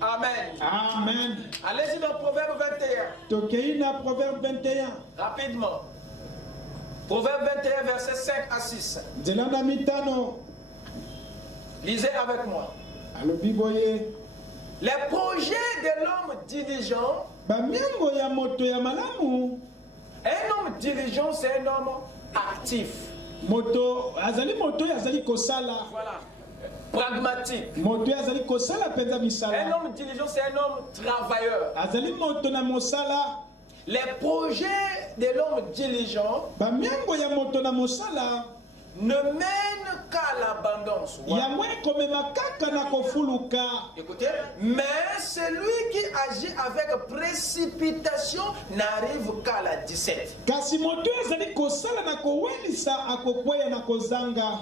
Amen. Amen. Allez-y dans Proverbe 21. Proverbe 21. Rapidement. Proverbe 21, versets 5 à 6. Lisez avec moi. Les projets de l'homme diligent. Un homme diligent, c'est un homme actif. Voilà. Pragmatique. Un homme diligent, c'est un homme travailleur. Les projets de l'homme diligent ne mènent qu'à l'abondance. Écoutez, mais celui qui agit avec précipitation n'arrive qu'à la 17.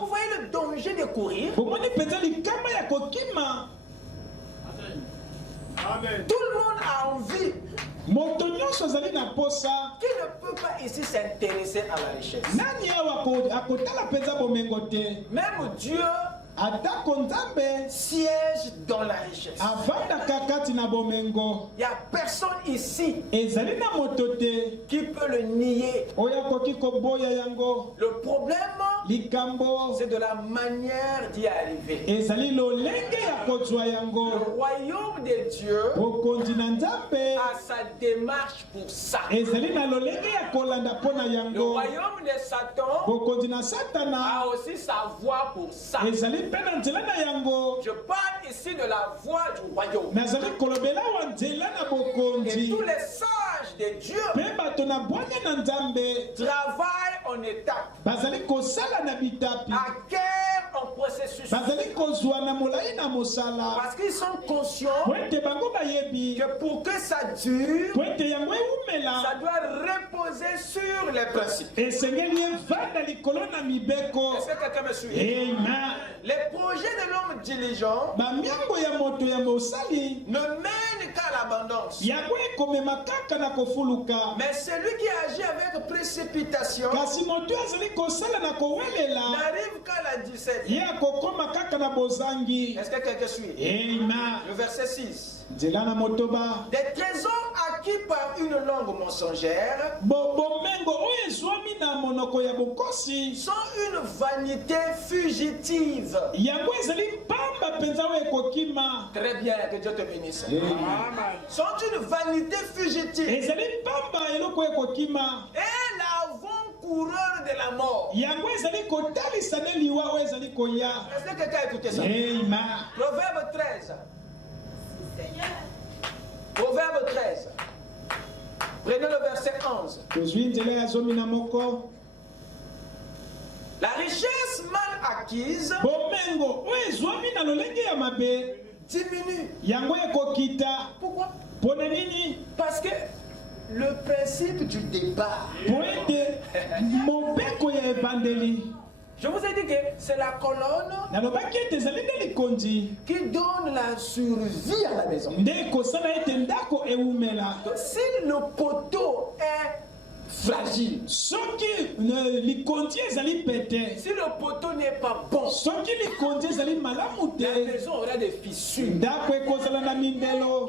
Vous voyez le danger de courir? Amen. Tout le monde a envie. Qui ne peut pas ici s'intéresser à la richesse? Même Dieu siège dans la richesse. Il n'y a personne ici qui peut le nier. Le problème, c'est de la manière d'y arriver. Le royaume de Dieu a sa démarche pour ça. Le royaume de Satan a aussi sa voie pour ça. Je parle ici de la voie du royaume. Et tous les sages de Dieu travaillent en étapes, acquièrent en processus, parce qu'ils sont conscients que pour que ça dure, ça doit reposer sur les principes. Est-ce que quelqu'un me suit? Les projets de l'homme diligent ne mènent qu'à l'abondance. Mais celui qui agit avec précipitation n'arrive qu'à la 17. Est-ce que quelqu'un suit? Le verset 6. Des trésors acquis par une langue mensongère sont une vanité fugitive. Très bien, que Dieu te bénisse. Sont une vanité fugitive et l'avant-coureur de la mort. Est-ce que quelqu'un a écouté ça? Proverbe 13. Proverbe 13. Prenez le verset 11. La richesse mal acquise diminue. Pourquoi? Parce que le principe du départ. Je vous ai dit que c'est la colonne qui donne la survie à la maison. Donc, si le poteau est fragile, si le poteau n'est pas bon, la maison aura des fissures.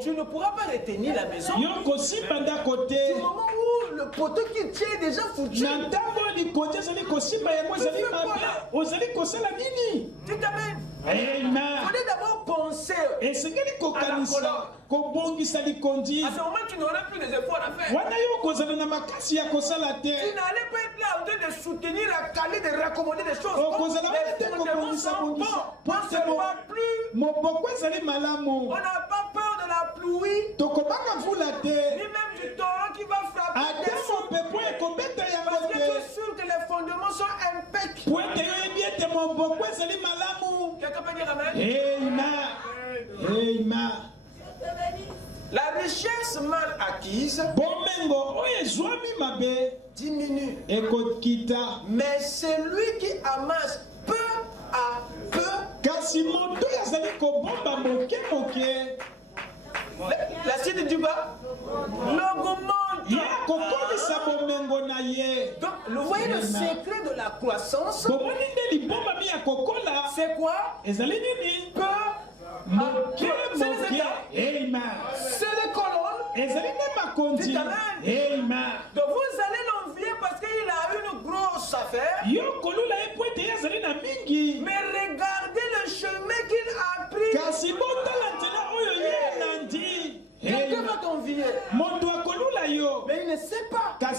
Tu ne pourras pas retenir la maison. Du moment où le poteau qui tient est déjà foutu, tu t'amènes. Il faudrait d'abord penser à la colonne. À ce moment, tu n'aurais plus des efforts à faire. Tu n'allais pas être là en train de soutenir la qualité de raccommoder des choses. Les fondements sont bons. On ne se voit plus. On n'a pas peur de la pluie, ni même du torrent qui va frapper des choses. Parce que tu es sûr que les fondements sont impeccables. Quelqu'un peut dire amen? Amen. La richesse mal acquise diminue. Mais celui qui amasse peu à peu, la suite du bas, l'augmente. Donc, vous voyez le secret de la croissance, c'est quoi? Peu. C'est les colonnes. Dites amen. Donc vous allez l'envier parce qu'il a une grosse affaire. Mais regardez le chemin qu'il a pris. Quelqu'un va t'envier. Mais il ne sait pas par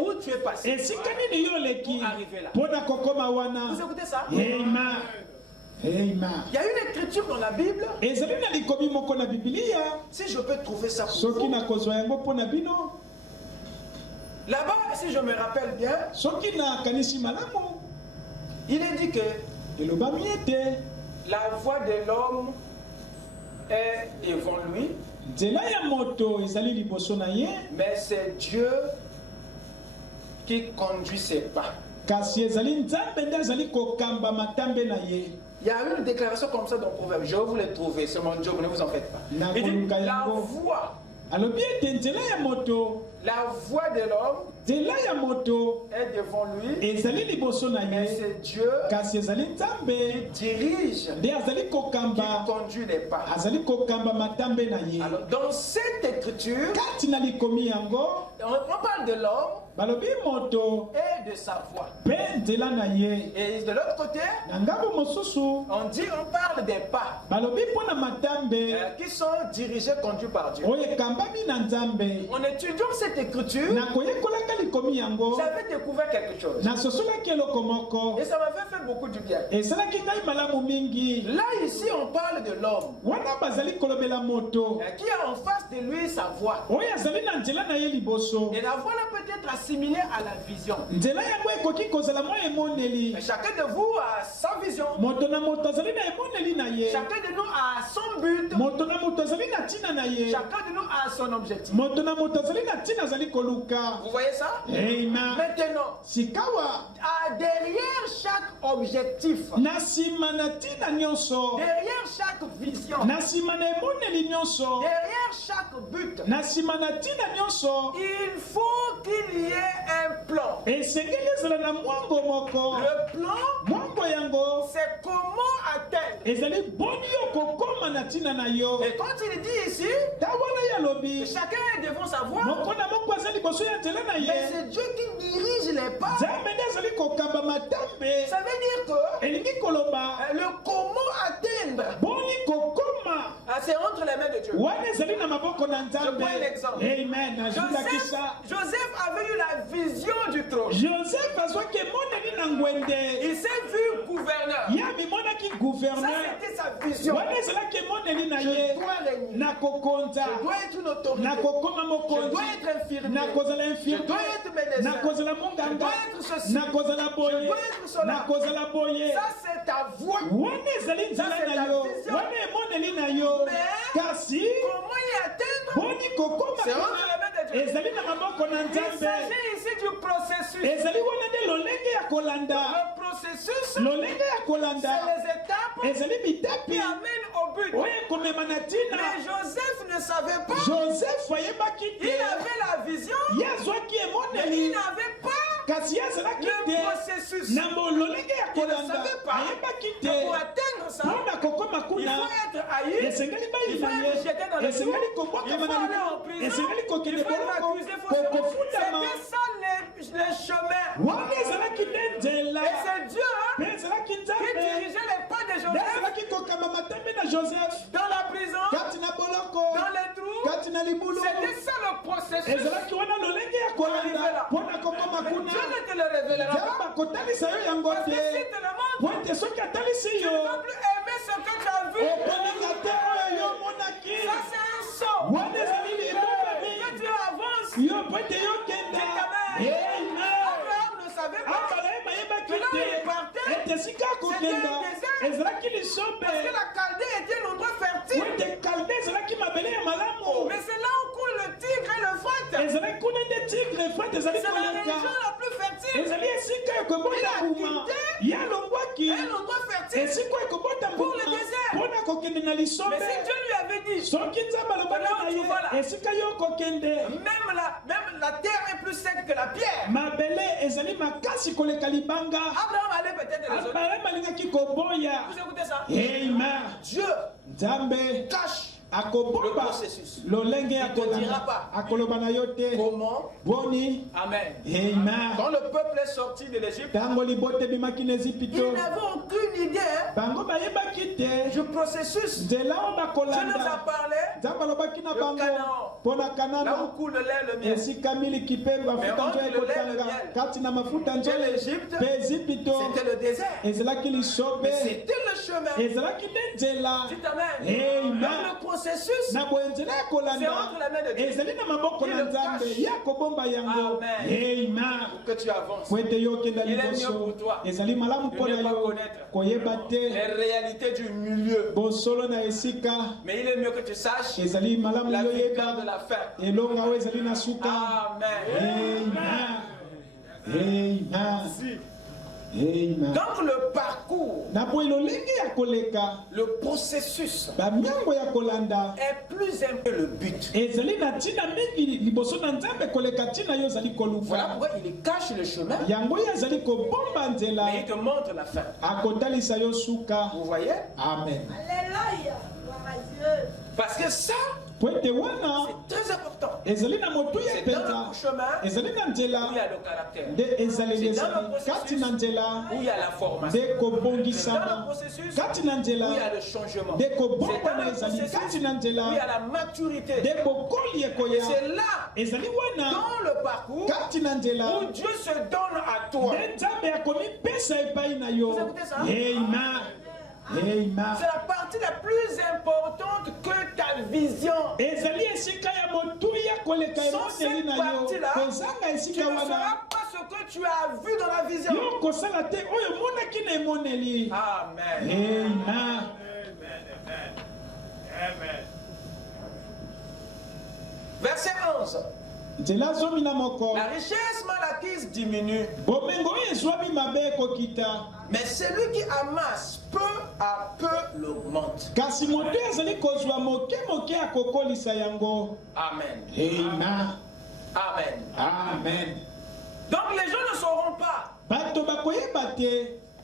où tu es passé pour arriver là. Vous écoutez ça? Amen. Il y a une écriture dans la Bible. Si je peux trouver ça pour vous. Là-bas, si je me rappelle bien, il est dit que la voix de l'homme est devant lui, mais c'est Dieu qui conduit ses pas. Il y a une déclaration comme ça dans le Proverbe. Je vais vous les trouver. C'est mon job, ne vous en faites pas. Il dit, la voix. La voix de l'homme est devant lui. Mais c'est Dieu qui dirige, qui conduit les pas. Alors, dans cette écriture, on parle de l'homme et de sa voix. Et de l'autre côté, on parle des pas qui sont dirigés, conduits par Dieu. En étudiant cette écriture, j'avais découvert quelque chose. Et ça m'avait fait beaucoup du bien. Là, ici, on parle de l'homme qui a en face de lui sa voix. Et la voix là peut être assimilée à la vision. Mais chacun de vous a sa vision. Chacun de nous a son but. Chacun de nous a son objectif. Vous voyez ça? Amen. Maintenant, derrière chaque objectif, derrière chaque vision, derrière chaque but, il faut qu'il y ait un plan. Le plan, c'est comment atteindre. Et quand il dit ici, chacun est devant sa voie, mais c'est Dieu qui dirige les pas. Ça veut dire que le comment atteindre, c'est entre les mains de Dieu. Je prends un exemple. Joseph avait eu la vision du trône. Il s'est vu gouverneur. Ça, c'était sa vision. Je dois régner. Je dois être une autorité. Je dois être infirmier. Je dois être médecin. Je dois être ceci. Je dois être cela. Ça, c'est ta voix. Ça, c'est ta vision. Mais comment y atteindre? C'est entre les mains de Dieu. Il s'agit ici du processus. Le processus, c'est les étapes qui amènent au but. Mais Joseph ne savait pas. Il avait la vision, mais il n'avait pas le processus. Il ne savait pas que pour atteindre ça, il faut être haï, il faut être jeté dans le trou, il faut aller en prison, il faut être accusé faussement. C'était ça les chemins. Et c'est Dieu qui dirigeait les pas de Joseph dans la prison, dans les trous. C'était ça le processus. Pour arriver là. Dieu ne te le révélera pas. Parce que si te le montre, tu ne vas plus aimer ce que tu as vu. Ça, c'est un saut. Que tu avances. Abraham ne savait pas. Que là où il partait, c'était un désert. Parce que la Chaldée était un endroit fertile. C'est la région la plus fertile. Il a quitté un endroit fertile pour le désert. Mais si Dieu lui avait dit, même la terre est plus sec que la pierre, Abraham allait peut-être raisonner. Vous écoutez ça? Dieu cache le processus. Il ne te dira pas comment. Amen. Quand le peuple est sorti de l'Égypte, ils n'avaient aucune idée du processus. Dieu nous a parlé de Canaan, là où coule le lait et le miel. Mais entre le lait et le miel et l'Égypte, c'était le désert. Mais c'était le chemin. Dites amen. Dans le processus, c'est entre la main de Dieu. Il le cache. Amen. Pour que tu avances. Il est mieux pour toi de ne pas connaître les réalités du milieu. Mais il est mieux que tu saches la victoire de la fin. Amen. Donc le parcours, le processus est plus important que le but. Voilà pourquoi il cache le chemin, mais il te montre la fin. Vous voyez? Amen. Alléluia. Parce que ça, c'est très important. C'est dans le chemin où il y a le caractère. C'est dans le processus où il y a la formation. C'est dans le processus où il y a le changement. C'est dans le processus où il y a la maturité. Et c'est là, dans le parcours, où Dieu se donne à toi. Vous écoutez ça? C'est la partie la plus importante que ta vision. Sans cette partie-là, tu ne feras pas ce que tu as vu dans la vision. Amen. Verset 11. La richesse mal acquise diminue. Mais celui qui amasse peu à peu l'augmente. Amen. Amen. Donc les gens ne sauront pas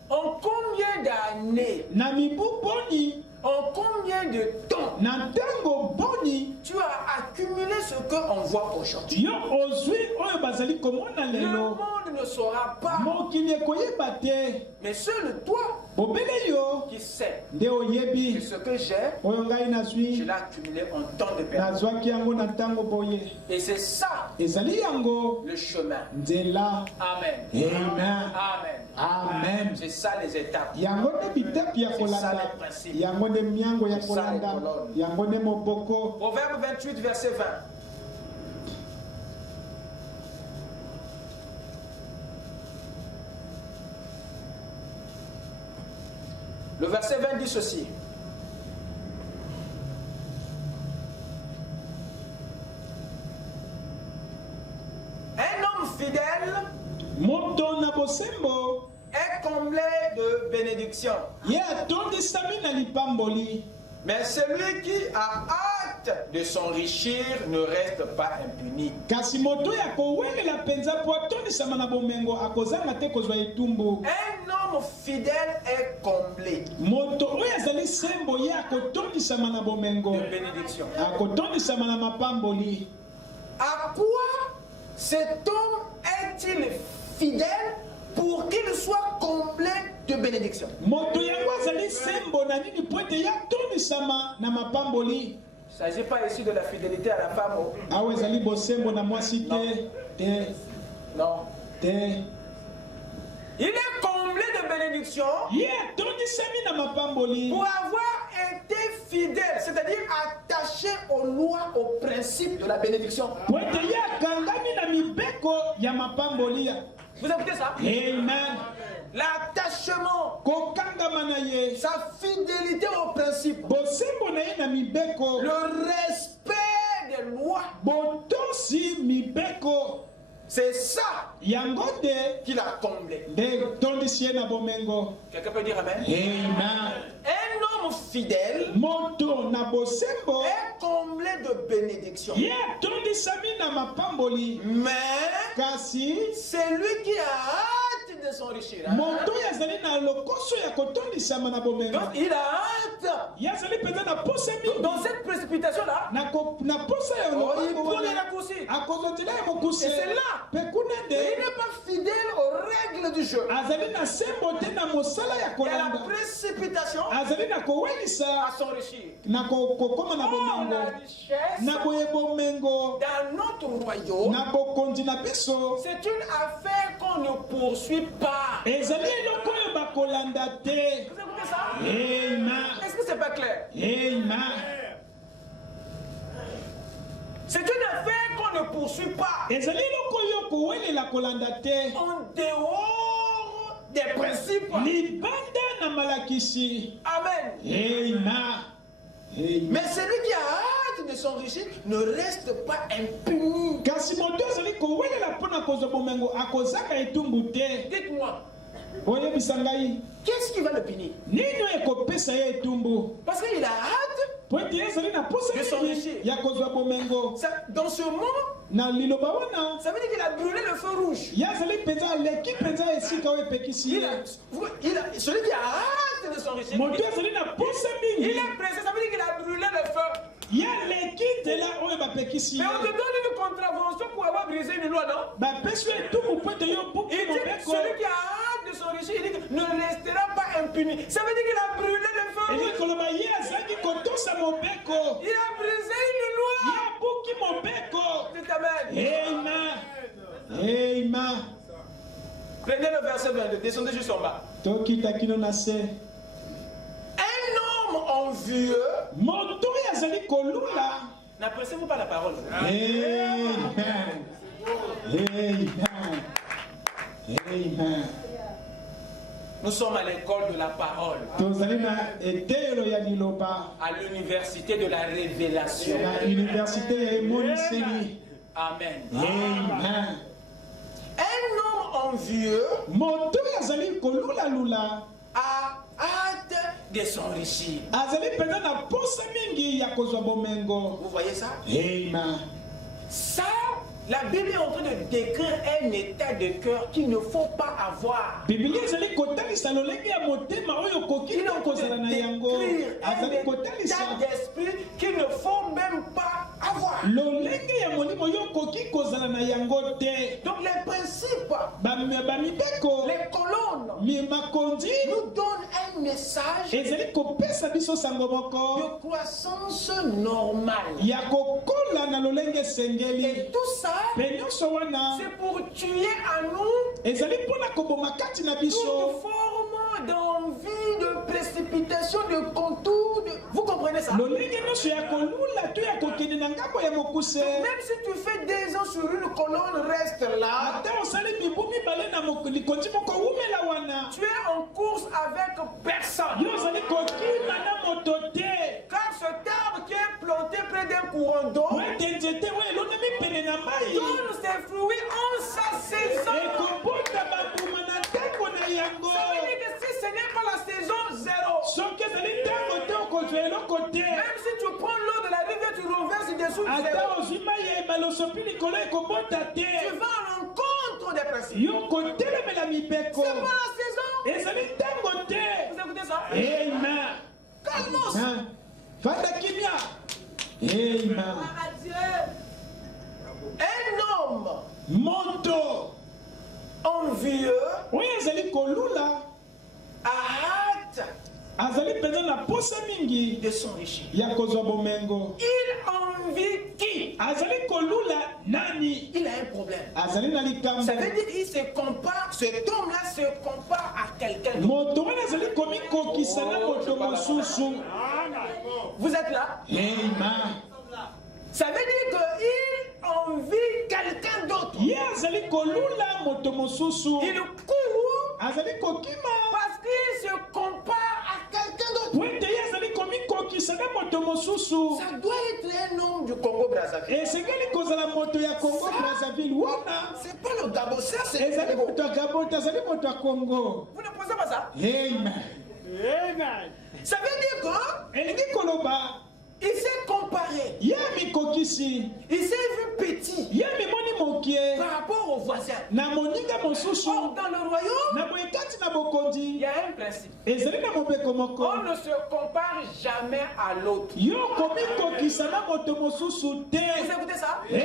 en combien d'années, en combien de temps tu as accumulé ce qu'on voit aujourd'hui. Le monde ne saura pas. Mais seul toi qui sais que ce que j'ai, je l'ai accumulé en temps de période. Et c'est ça le chemin. Amen. C'est ça les étapes. C'est ça les principes. C'est ça les colonnes. Proverbe 28, verset 20. Le verset 20 dit ceci. Un homme fidèle est comblé de bénédictions. Mais celui qui a hâte de s'enrichir ne reste pas impuni. Un homme fidèle est comblé de bénédictions. À quoi cet homme est-il fidèle pour qu'il soit comblé de bénédictions? Il ne s'agit pas ici de la fidélité à la femme. Non. Il est comblé de bénédictions pour avoir été fidèle, c'est-à-dire attaché aux lois, aux principes de la bénédiction. Vous écoutez ça? Amen. L'attachement, sa fidélité aux principes, le respect des lois. C'est ça qu'il a comblé. Quelqu'un peut dire amen? Amen. Un homme fidèle est comblé de bénédictions. Mais c'est lui qui a hâte de s'enrichir. Donc il a hâte. Dans cette précipitation-là, il prend des raccourcis. Et c'est là. Il n'est pas fidèle aux règles du jeu. Et à la précipitation, à s'enrichir. La richesse dans notre royaume, c'est une affaire qu'on ne poursuit pas. Vous écoutez ça? Est-ce que c'est pas clair? C'est une affaire qu'on ne poursuit pas. En dehors des principes. Amen. Mais celui qui a hâte de s'enrichir ne reste pas impuni. Dites-moi. Qu'est-ce qui va le punir? Parce qu'il a hâte de s'enrichir. Dans ce moment, ça veut dire qu'il a brûlé le feu rouge. Celui qui a hâte de s'enrichir, il est pressé, ça veut dire qu'il a brûlé le feu. Mais on te donne une contravention pour avoir brisé une loi, non? Il dit celui qui a hâte de s'enrichir, il dit ne restera pas impuni. Ça veut dire qu'il a brûlé le feu. Il a brisé une loi. Amen. Prenez le verset 22, descendez juste en bas. Un homme envieux. N'appréciez-vous pas la parole? Amen. Nous sommes à l'école de la parole. À l'université de la révélation. Amen. Un homme envieux a hâte de s'enrichir. Vous voyez ça? Ça, la Bible est en train de décrire un état de cœur qu'il ne faut pas avoir. Il est en train de décrire un état d'esprit qu'il ne faut même pas avoir. Donc les principes, les colonnes nous donnent un message de croissance normale. Et tout ça, c'est pour tuer à nous toute forme d'envie, de précipitation, de contour. Vous comprenez ça? Donc, même si tu fais 2 ans sur une colonne, reste là. Tu es en course avec personne. Car cet arbre qui est planté près d'un courant d'eau donne ses fruits en sa saison. Ça veut dire que si ce n'est pas la saison 0, même si tu prends l'eau de la rivière, tu renverses dessous du 0, tu vas à l'encontre des principes. C'est pas la saison. Vous écoutez ça? Amen. Calmos. Amen. Un homme envieux a hâte de s'enrichir. Il envie qui? Il a un problème. Ça veut dire qu'il se compare, cet homme-là se compare à quelqu'un d'autre. Vous êtes là? Amen. Ça veut dire qu'il envie quelqu'un d'autre. Il court parce qu'il se compare à quelqu'un d'autre. moto mosusu. Ça doit être un homme du Congo-Brazzaville. Esengeli kozala moto ya Congo Brazzaville wana. C'est pas le Gabon, ça c'est ezali moto ya Gabon, ezali moto ya Congo. Vous ne pensez pas ça? Amen. Amen. Ça veut dire que elingi koloba il s'est comparé. ya mikokisi. Il s'est vu petit. Ya mimoni mokie. Par rapport aux voisins. Na moninga mosusu. Or, dans le royaume, na boyekati na bokonzi. il y a un principe. Ezali na mobeko moko. On ne se compare jamais à l'autre. Yo komikokisa na moto mosusu te. Vous écoutez ça? Amen.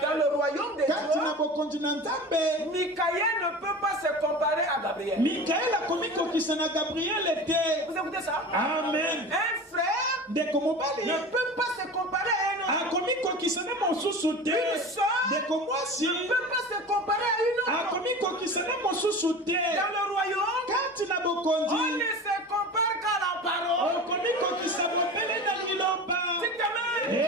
Dans le royaume de kati na Dieu, bokonzi na Nzambe. Michael ne peut pas se comparer à Gabriel. Mikael akomikokisa na Gabriel te. Vous écoutez ça? Amen. Un frère ndeko mobali ne peut pas se comparer à un autre. akomikokisa na mosusu te. Une sœur ndeko mwasi ne peut pas se comparer à une autre. akomikokisa na mosusu te. Dans le royaume, kati na on bokonzi ne se compare qu'à la parole. okomikokisa mopele na liloba. C'est quand même.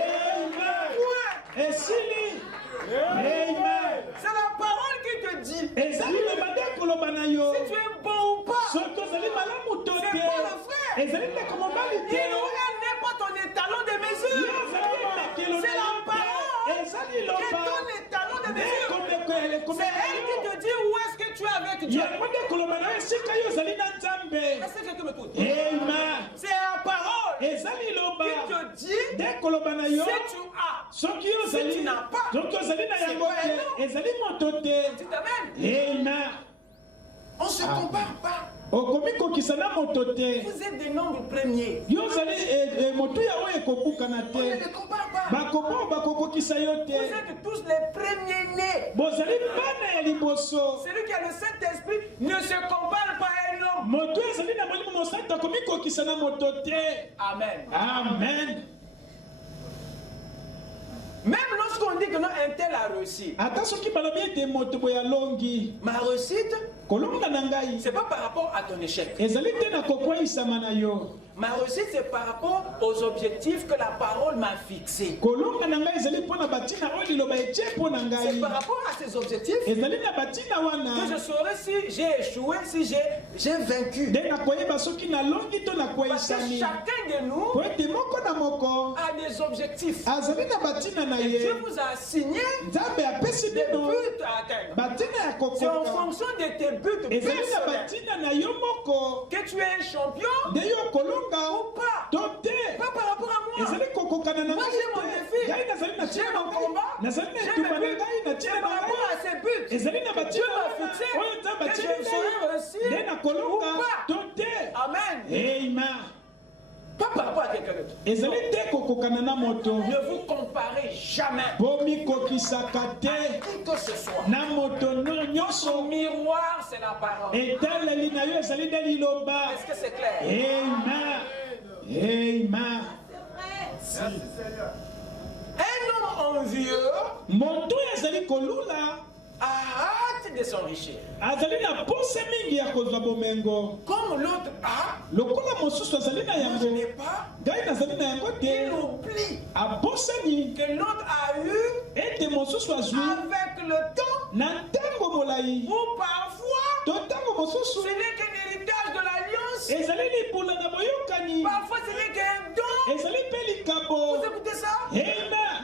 Amen. Esili. Amen. C'est la parole qui te dit ezali loba nde koloba na yo. si tu es bon ou pas. soki ozali malamu to C'est te. pas le frère. ezali ndeko mobali te. Il ou elle n'est pas ton étalon de mesure. C'est la parole ezali qui est loba ton étalon de mesure. C'est elle qui te dit où est-ce que tu es avec Dieu. yango nde koloba na yo esika yo ozali na Nzambe. Est-ce que quelqu'un m'écoute? Amen. C'est la parole ezali loba qui te dit nde koloba na yo si tu as. soki Si ozali tu n'as pas, soki ozali na yango c'est pas te ezali moto te. Tu t'amènes. Amen. On ne se compare pas. okomikokisa na moto te. Vous êtes des nombres premiers. yo ozali motu ya oyo ekobukana On ne te. les compare pas. bakomo bakokokisa yo Vous te. êtes tous les premiers-nés. bozali bana ya liboso. Celui qui a le Saint-Esprit ne se compare pas à un homme. moto ezali na molimo mosantu akomikokisa na moto te. Amen. Amen. Même lorsqu'on dit que non, un tel a réussi. ata soki balobi ete moto boye alongi Ma réussite, kolonga na ngai c'est pas par rapport à ton échec. ezali te na kokweyisama na yo. Ma réussite, c'est par rapport aux objectifs que la parole m'a fixés. kolonga na ngai ezali mpo na batina oyo liloba etie mpo na C'est ngai. par rapport à ces objectifs ezali na batina que wana je saurai si j'ai échoué, si j'ai vaincu. nde nakoyeba soki nalongi to Parce que nakweyisami. chacun de nous po ete moko na moko a des objectifs. azali na batina na Et ye. Dieu vous a assigné nzambe apesi des bino buts à atteindre. batina ya C'est en kokoka. fonction de tes buts ezali na personnels batina na yo moko que tu es un champion nde yo kolonga ou pas. to te. Pas par rapport à moi. ezali kokokana na Moi, ngai j'ai mon te. défi. ngai nazali na J'ai tina na mon ngai. combat. nazali na J'ai etumba na mes buts. ngai na C'est tina par na rapport ngai. à ces buts ezali na que Dieu batina m'a wana fixé oyo nzambe que atie je saurais ngai réussir nde nakolonga ou pas. to te. Amen. Amen. Pas par rapport à quelqu'un d'autre. ezali te kokokana na moto. Ne vous comparez jamais bomikokisaka te à qui que ce soit. na moto Son nyonso. miroir, c'est la parole. etaleli na yo ezali nde liloba. Est-ce que c'est clair? Amen. Amen. Un homme envieux moto oyo azali kolula a hâte de s'enrichir. azali na pose mingi ya kozwa bomengo. Comme l'autre a, lokola mosusu azali na moi je yango n'ai pas. ngai nazali na yango Il te. oublie abosani que l'autre a eu ete mosusu azwi avec le temps na ntango molai ou parfois to ntango mosusu ce n'est qu'un héritage de l'alliance. ezali libula na boyokani. Parfois ce n'est qu'un don. ezali mpe likabo. Vous écoutez ça? Amen.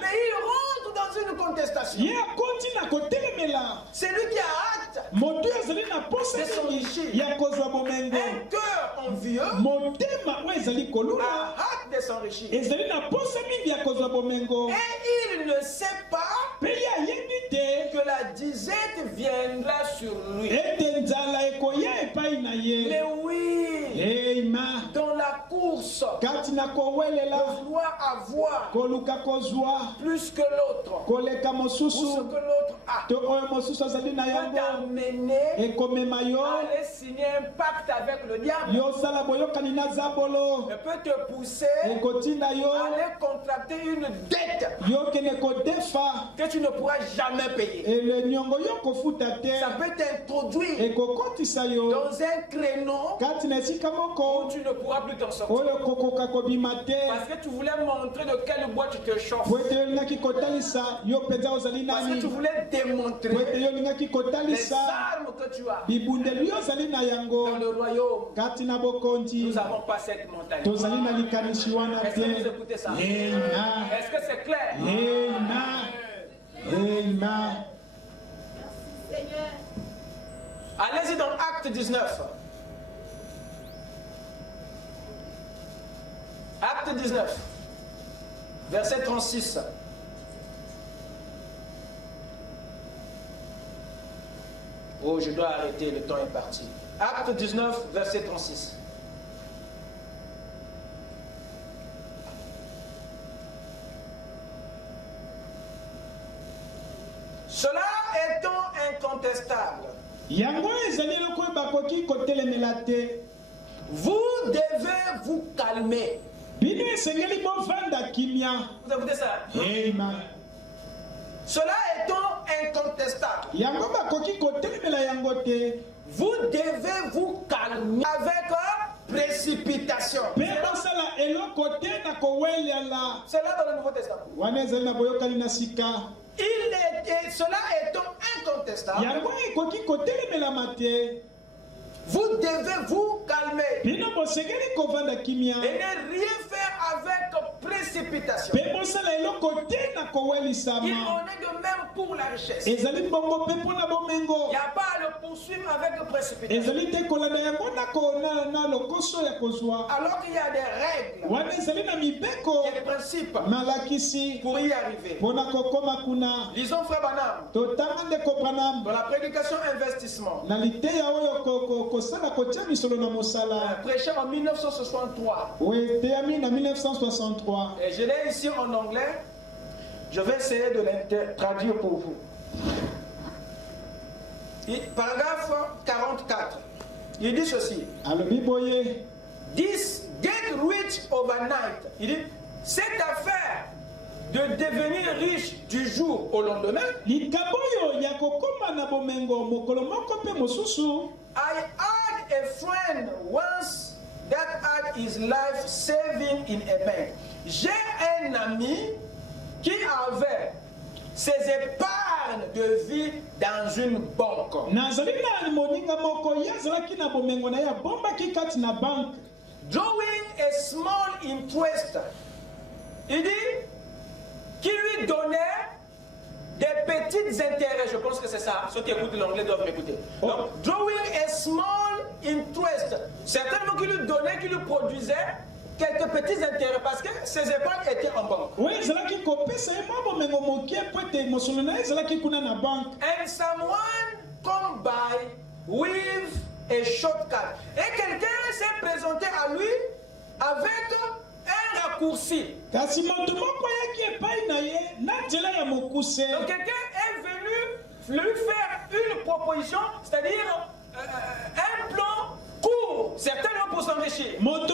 Mais il rentre dans une contestation. ye akoti na kotelemela. C'est lui qui a hâte. moto oyo azali na posa mingi ya kozwa bomengo. Un cœur envieux motema oyo ezali kolula a hâte de s'enrichir. ezali na posa mingi ya kozwa bomengo. Et il ne sait pas mpe ye ayebi te que la disette viendra sur lui. ete nzala ekoya epai na Mais ye. oui, Amen. dans la course, kati na kowelela on doit avoir koluka kozwa plus que l'autre. koleka Ou ce mosusu que l'autre a. to oyo mosusu azali na Va yango t'amener ekomema yo à aller signer un pacte avec le diable. yosala boyokani na zabolo. Je peux te pousser ekotinda yo à aller contracter une dette yokende kodefa que tu ne pourras jamais payer. ça peut t'introduire dans un créneau où tu ne pourras plus t'en sortir. Parce que tu voulais montrer de quel bois tu te chauffes. Parce que tu voulais démontrer les armes que tu as. Dans le royaume, nous n'avons pas cette montagne. Est-ce que vous écoutez ça? Est-ce que c'est clair? Amen. Allez-y dans Acte 19. Acte 19, verset 36. Oh, je dois arrêter, le temps est parti. Acte 19, verset 36. Cela étant incontestable, vous devez vous calmer. Vous écoutez ça? Cela étant incontestable, vous devez vous calmer avec précipitation. C'est là dans le Nouveau Testament. Cela étant incontestable, vous devez vous calmer et ne rien faire avec précipitation. Il en est de même pour la richesse. Il n'y a pas à le poursuivre avec précipitation. Alors qu'il y a des règles, des principes pour y arriver. Lisons Frère Branham dans la prédication investissement. Prêché en 1963. Et je l'ai ici en anglais. Je vais essayer de le traduire pour vous. Paragraphe 44. Il dit ceci. This get rich overnight. Il dit, cette affaire de devenir riche du jour au lendemain, I had a friend once that had his life saving in a bank. J'ai un ami qui avait ses épargnes de vie dans une banque. Drawing a small interest. Il dit qu'il lui donnait des petits intérêts. Je pense que c'est ça. Ceux qui écoutent l'anglais doivent m'écouter. Donc, drawing a small interest. Certainement qu'il lui donnait, qu'il lui produisait quelques petits intérêts parce que ses épargnes étaient en banque. And someone come by with a shortcut. Et quelqu'un s'est présenté à lui avec un raccourci. Donc quelqu'un est venu lui faire une proposition, c'est-à-dire un plan court, certainement pour s'enrichir. Un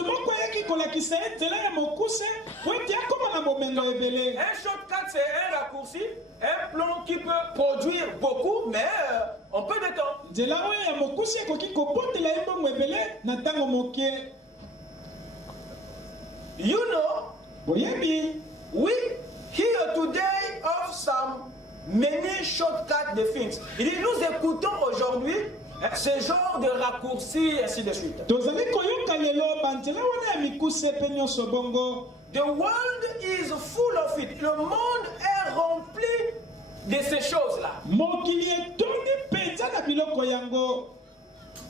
shortcut, c'est un raccourci, un plan qui peut produire beaucoup, mais en peu de temps. You know, we hear today of some many shortcuts de things. Il dit, nous écoutons aujourd'hui ce genre de raccourcis, ainsi de suite. The world is full of it. Le monde est rempli de ces choses-là.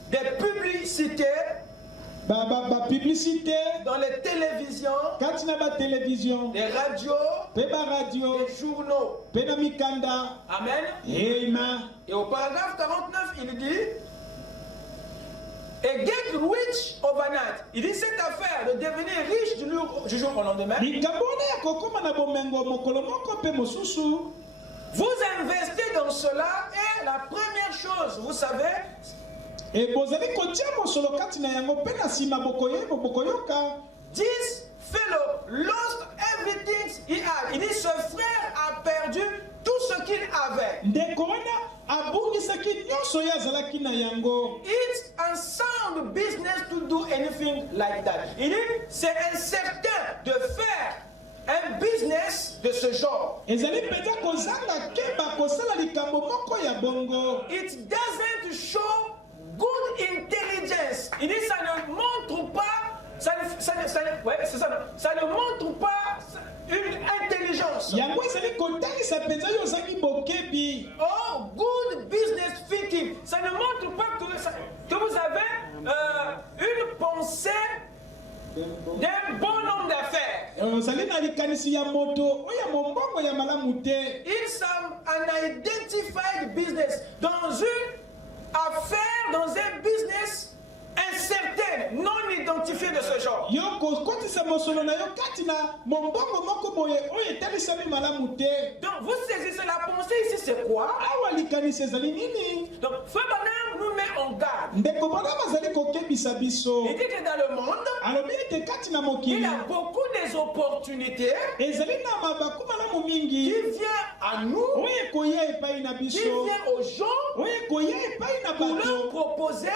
Des publicités. Dans les télévisions, des radios, des journaux. Amen. Et au paragraphe 49, il dit et get rich overnight. Il dit cette affaire de devenir riche du jour au lendemain. Vous investissez dans cela et la première chose, vous savez, this fellow lost everything he had. Il dit ce frère a perdu tout ce ce qu'il avait. It's unsound business to do anything like that. Il dit, c'est incertain de faire un business de ce genre. It doesn't show good intelligence. Il dit, ça ne montre pas, ça ne montre pas une intelligence. Oh, good business thinking. Ça ne montre pas que vous avez une pensée d'un bon homme d'affaires. It's an identified business. Dans une affaire, dans un business incertain, non identifié de ce genre. Donc vous saisissez la pensée ici, c'est quoi? Donc Frère Branham nous met en garde. Il dit que dans le monde, il y a beaucoup d'opportunités qui viennent à nous, qui viennent aux gens pour leur proposer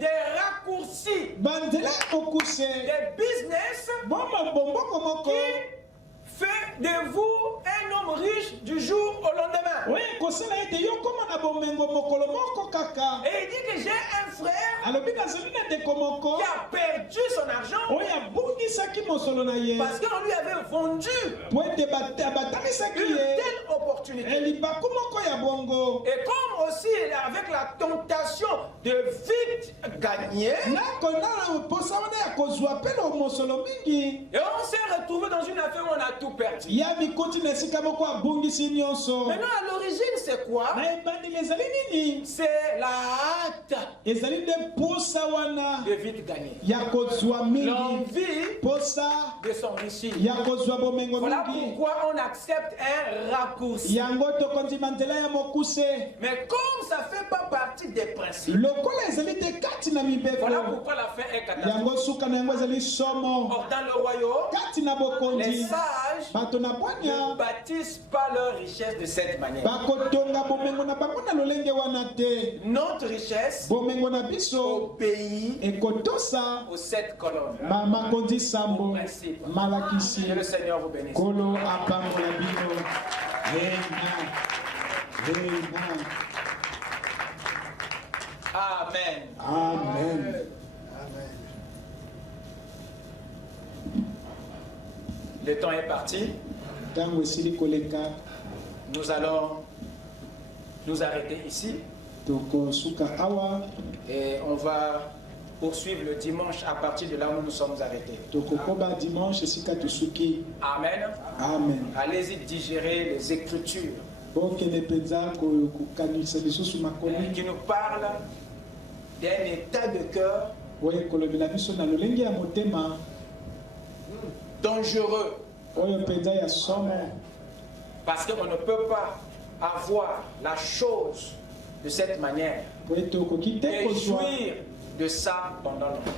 des raccourcis, des business qui fait de vous un homme riche du jour au lendemain. Et il dit que j'ai un frère qui a perdu son argent parce qu'on lui avait vendu une telle opportunité. Et comme aussi avec la tentation de vite gagner, et on s'est retrouvé dans une affaire où on a tout perdu. Maintenant à l'origine c'est quoi? C'est la hâte de vite gagner, l'envie de s'enrichir. Voilà pourquoi on accepte un raccourci. Mais comme ça fait pas partie des principes, voilà pourquoi la fin est catastrophique. Or dans le royaume, les sages ne bâtissent pas leur richesse de cette manière. Notre richesse obéit aux 7 colonnes, au principe. Que le Seigneur vous bénisse. Amen. Amen. Le temps est parti. Nous allons nous arrêter ici. Et on va poursuivre le dimanche à partir de là où nous sommes arrêtés. Amen. Amen. Allez-y digérer les Écritures qui nous parlent d'un état de cœur dangereux. Parce qu'on ne peut pas avoir la chose de cette manière et jouir de ça pendant longtemps.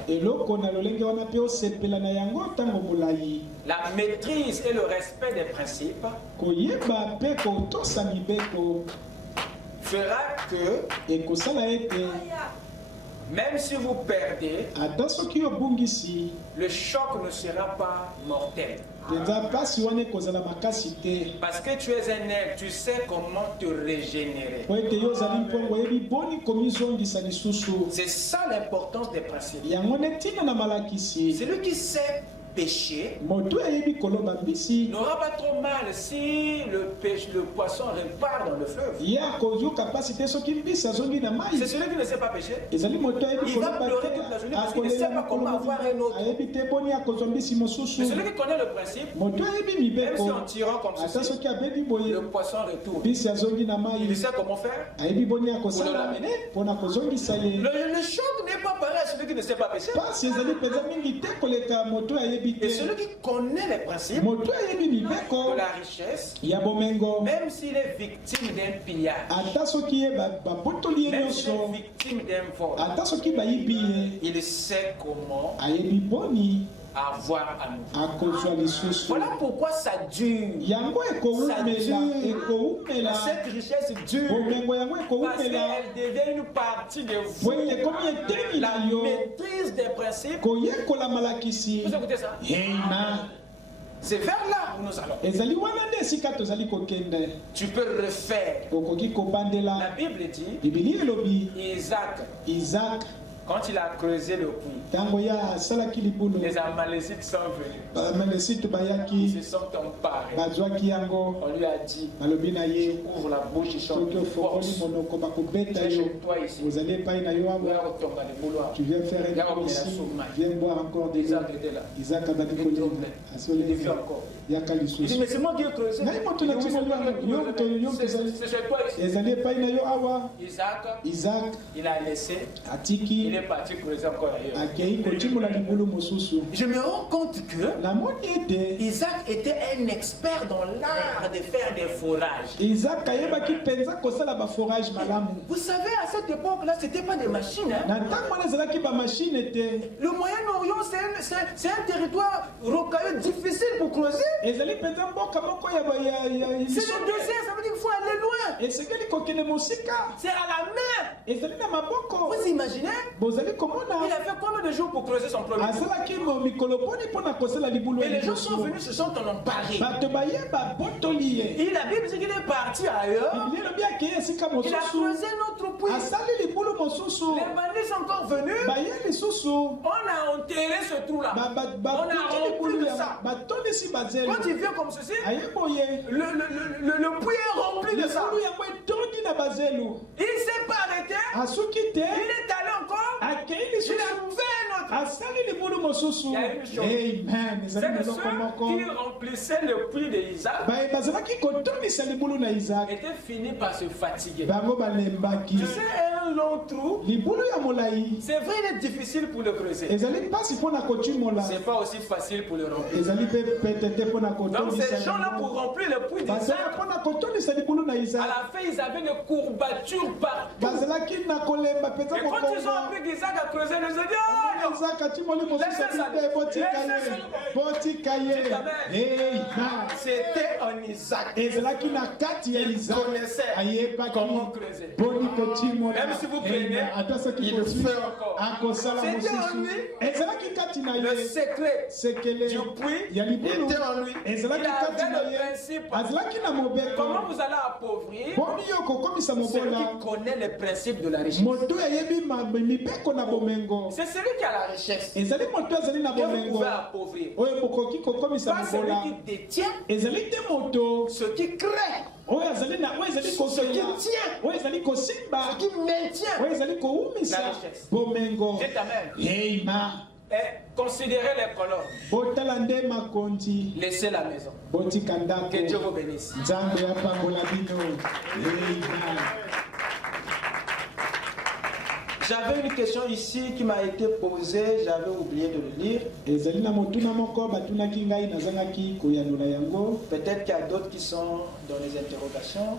La maîtrise et le respect des principes fera que même si vous perdez, le choc ne sera pas mortel. Parce que tu es un être, tu sais comment te régénérer. C'est ça l'importance des principes. Celui qui sait pécher n'aura pas trop mal si le poisson repart dans le fleuve. C'est celui qui ne sait pas pécher. Il va pleurer toute la journée parce qu'il ne sait pas comment avoir un autre. Mais celui qui connaît le principe, même si en tirant comme ceci, le poisson retourne. Il sait comment faire pour le ramener. Le choc n'est pas pareil à celui qui ne sait pas pécher. Et celui qui connaît les principes de la richesse, même s'il est victime d'un pillage, même s'il est victime d'un vol, il sait comment avoir à nouveau. Voilà pourquoi ça dure. Cette richesse dure parce qu'elle devient une partie de vous. La maîtrise des principes. Vous écoutez ça? C'est vers là où nous allons. Tu peux refaire. La Bible dit Isaac, quand il a creusé le puits, les Amalécites sont venus. Ils se sont emparés. On lui a dit, ouvre la bouche et chante de force. Tu es chez toi ici. Tu viens faire un tour ici. Viens boire encore des Isaac était là. Isaac a battu il dit encore. Il dit, mais c'est moi qui ai creusé. C'est chez toi ici. Isaac, il a laissé. Il est parti creuser encore ailleurs. Je me rends compte que Isaac était un expert dans l'art de faire des forages. Vous savez, à cette époque-là, ce n'était pas des machines. Hein? Le Moyen-Orient, c'est un territoire rocailleux difficile pour creuser. C'est le désert, ça veut dire qu'il faut aller loin. C'est à la mer. Vous imaginez? Il a fait combien de jours pour creuser son premier trou? Et les gens sont venus, se sont emparés. Et la Bible dit qu'il est parti ailleurs. Il a creusé notre puits. Les bandits sont encore venus. On a enterré ce trou-là. On a rempli de ça. Quand il vient comme ceci, le puits est rempli de ça. Il ne s'est pas arrêté. Il est allé encore. Il a fait notre. Il y a une chose. C'est que ceux qui remplissaient le puits d'Isaac étaient finis par se fatiguer. Tu sais, un long trou, c'est vrai, il est difficile pour le creuser. C'est pas aussi facile pour le remplir. Donc ces gens-là, pour remplir le puits d'Isaac, à la fin, ils avaient des courbatures partout. Et quand ils ont appris qu'Isaac a creusé, ils ont dit, oh, c'était en Isaac. Il connaissait comment creuser. Même si vous prenez, il fait encore. C'était en lui. Le secret du puits était en lui. Il avait le principe. Comment vous allez appauvrir celui qui connaît le principe de la richesse? C'est celui qui a la richesse que vous pouvez appauvrir. Pas celui qui détient, ce qui crée, ce qui tient, ce qui maintient la richesse. Dites amen. Et considérez les colons. Laissez la maison. Que Dieu vous bénisse. J'avais une question ici qui m'a été posée, j'avais oublié de le lire. Peut-être qu'il y a d'autres qui sont dans les interrogations.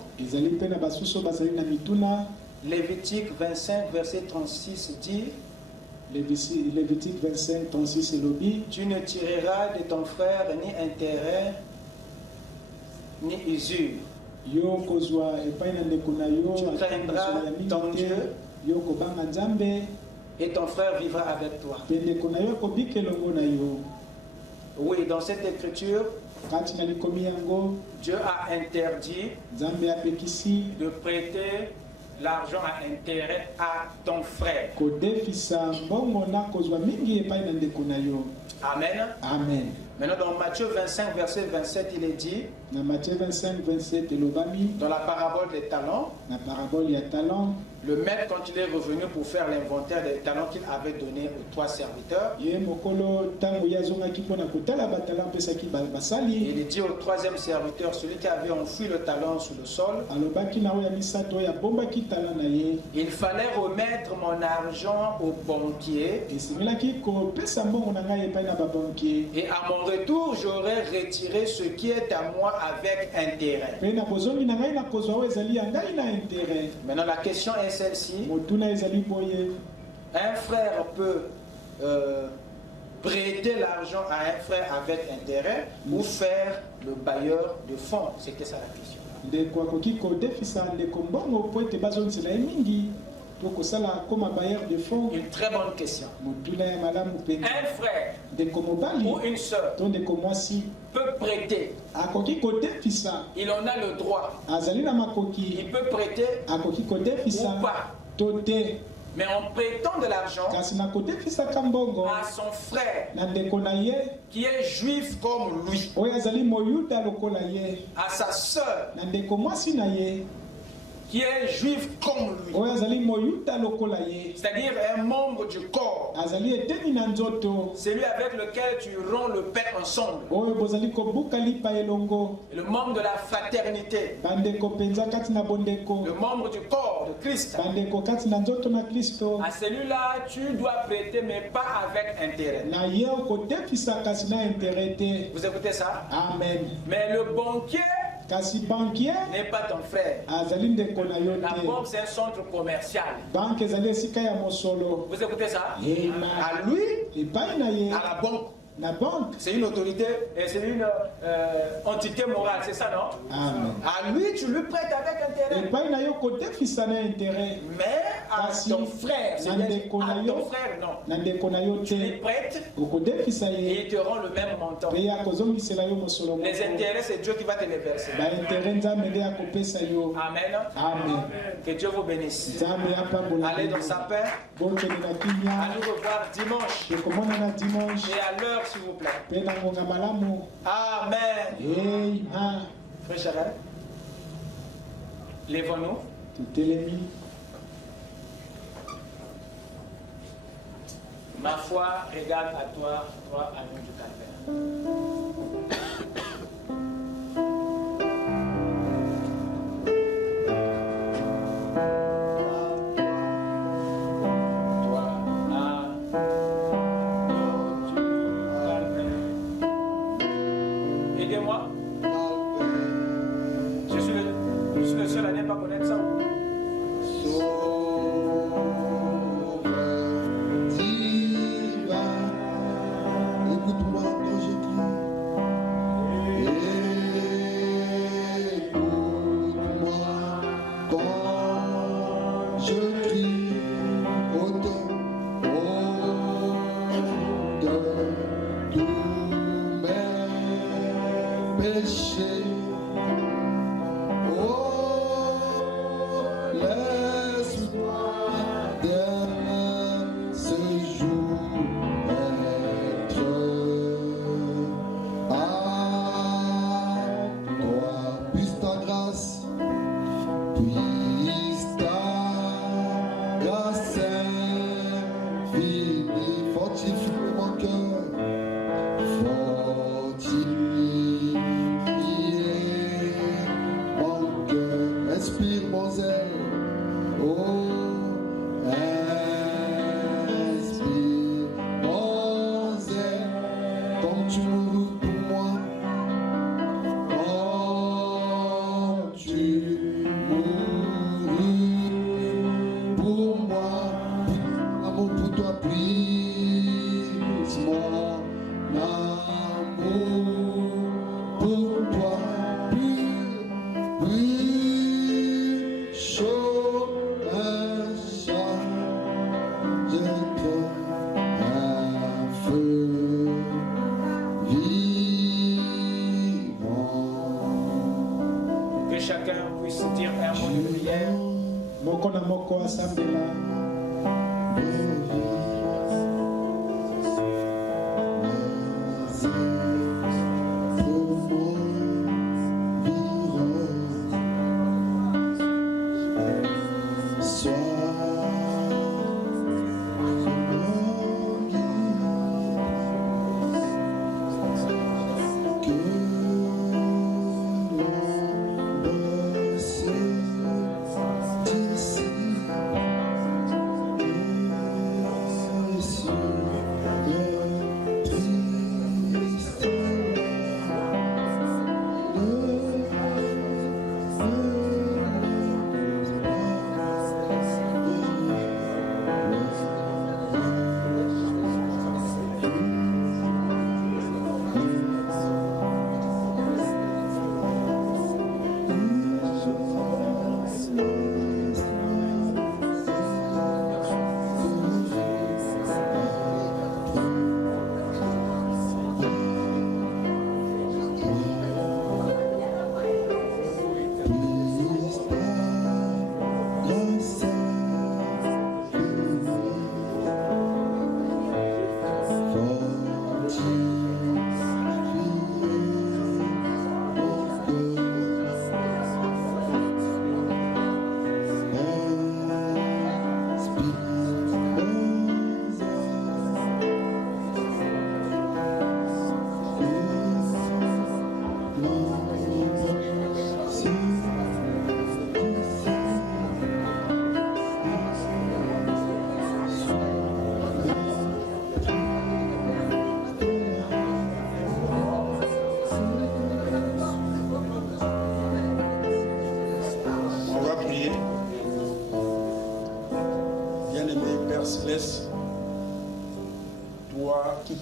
Lévitique 25, verset 36 dit, Lévitique 25, 36 et lobby. Tu ne tireras de ton frère ni intérêt ni usure. Tu craindras ton Dieu et ton frère vivra avec toi. Oui, dans cette écriture, Dieu a interdit de prêter l'argent à intérêt à ton frère. Amen. Amen. Maintenant, dans Matthieu 25, verset 27, il est dit, dans Matthieu 25, 27, dans la parabole des talents, le maître, quand il est revenu pour faire l'inventaire des talents qu'il avait donnés aux 3 serviteurs, il dit au 3e serviteur, celui qui avait enfoui le talent sous le sol, il fallait remettre mon argent au banquier, et à mon retour, j'aurais retiré ce qui est à moi avec intérêt. Maintenant, la question est celle-ci. Un frère peut prêter l'argent à un frère avec intérêt ou faire le bailleur de fonds? C'était ça la question. Une très bonne question. Un frère ou une soeur peut prêter. Il en a le droit. Il peut prêter ou pas. Mais en prêtant de l'argent à son frère qui est juif comme lui, à sa soeur qui est juif comme lui, c'est-à-dire un membre du corps, celui avec lequel tu rends le pain ensemble, le membre de la fraternité, le membre du corps de Christ. À celui-là, tu dois prêter, mais pas avec intérêt. Vous écoutez ça? Amen. Mais le banquier n'est pas ton frère. La banque, c'est un centre commercial. Vous écoutez ça? À lui, à la banque, c'est une autorité et c'est une entité morale, c'est ça, non? Amen. À lui, tu lui prêtes avec intérêt. Mais à ton frère, à ton frère, non. Tu lui prêtes et il te rend le même montant. Les intérêts, c'est Dieu qui va te les verser. Amen. Amen. Que Dieu vous bénisse. Allez dans sa paix. À nous revoir dimanche. Et à l'heure, s'il vous plaît. Amen. Frère Charel, lèvons-nous. Ma foi regarde à toi, agneau du calvaire. Aidez-moi. Je suis le seul à ne pas connaître ça.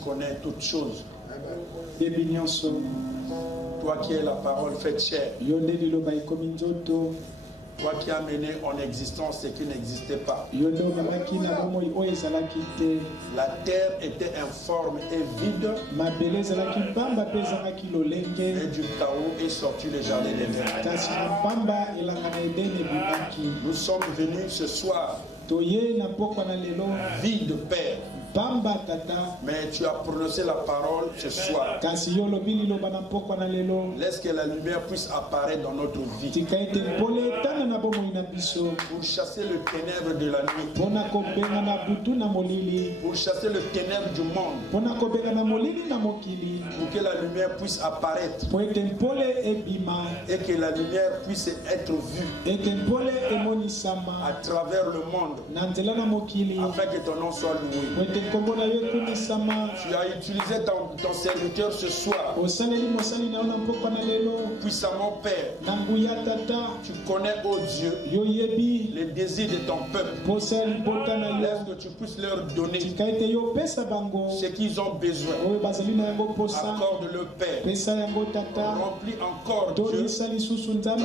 connais toutes choses. Amen. Toi qui es la parole faite chair. Toi qui as mené en existence ce qui n'existait pas. La terre était informe et vide. Et du chaos est sorti le jardin d'Éden. Nous sommes venus ce soir vide, Père. Mais tu as prononcé la parole ce soir. Laisse que la lumière puisse apparaître dans notre vie. Pour chasser le ténèbre de la nuit. Pour chasser le ténèbre du monde. Pour que la lumière puisse apparaître. Et que la lumière puisse être vue à travers le monde. Afin que ton nom soit loué. Tu as utilisé ton serviteur ce soir. Puissamment, Père. Tu connais, oh Dieu, les désirs de ton peuple. Laisse que tu puisses leur donner ce qu'ils ont besoin. Accorde-le, Père. Remplis encore, Dieu, ton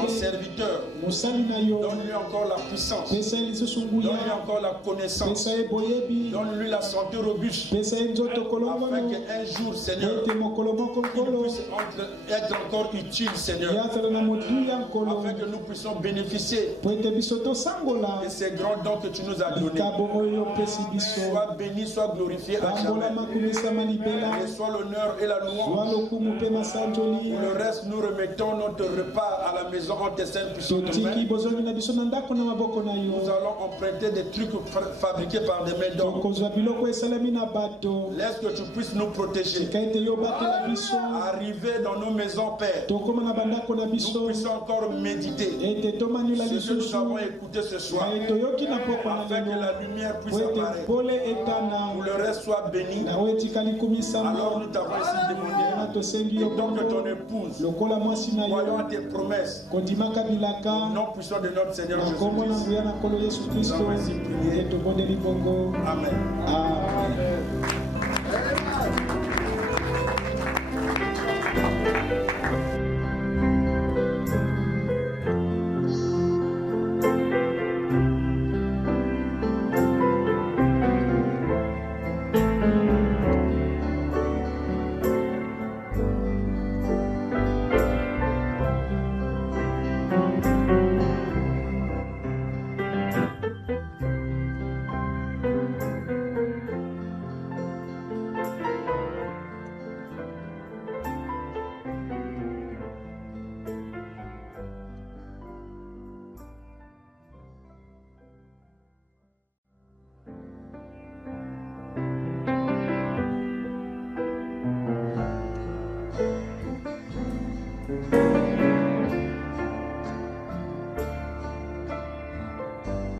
serviteur. Donne-lui encore la puissance. Donne-lui encore la connaissance. Donne-lui la santé robuste. Afin qu'un jour, Seigneur, il puisse être encore utile, Seigneur. Afin que nous puissions bénéficier de ces grands dons que tu nous as donnés. Sois béni, sois glorifié à jamais. Reçois l'honneur et la louange. Pour le reste, nous remettons notre repas à la maison en tes saintes puissantes mains. Nous allons emprunter des trucs fabriqués par des mains d'hommes. Laisse que tu puisses nous protéger. Arriver dans nos maisons, Père. Nous puissions encore méditer ce que nous avons écouté ce soir. Afin que la lumière puisse apparaître. Pour le reste soit béni. Alors nous t'avons ici demandé. Et donc que ton épouse, voyons tes promesses. Au nom puissant de notre Seigneur Jésus-Christ. Nous avons ainsi prié. Amen. Amen.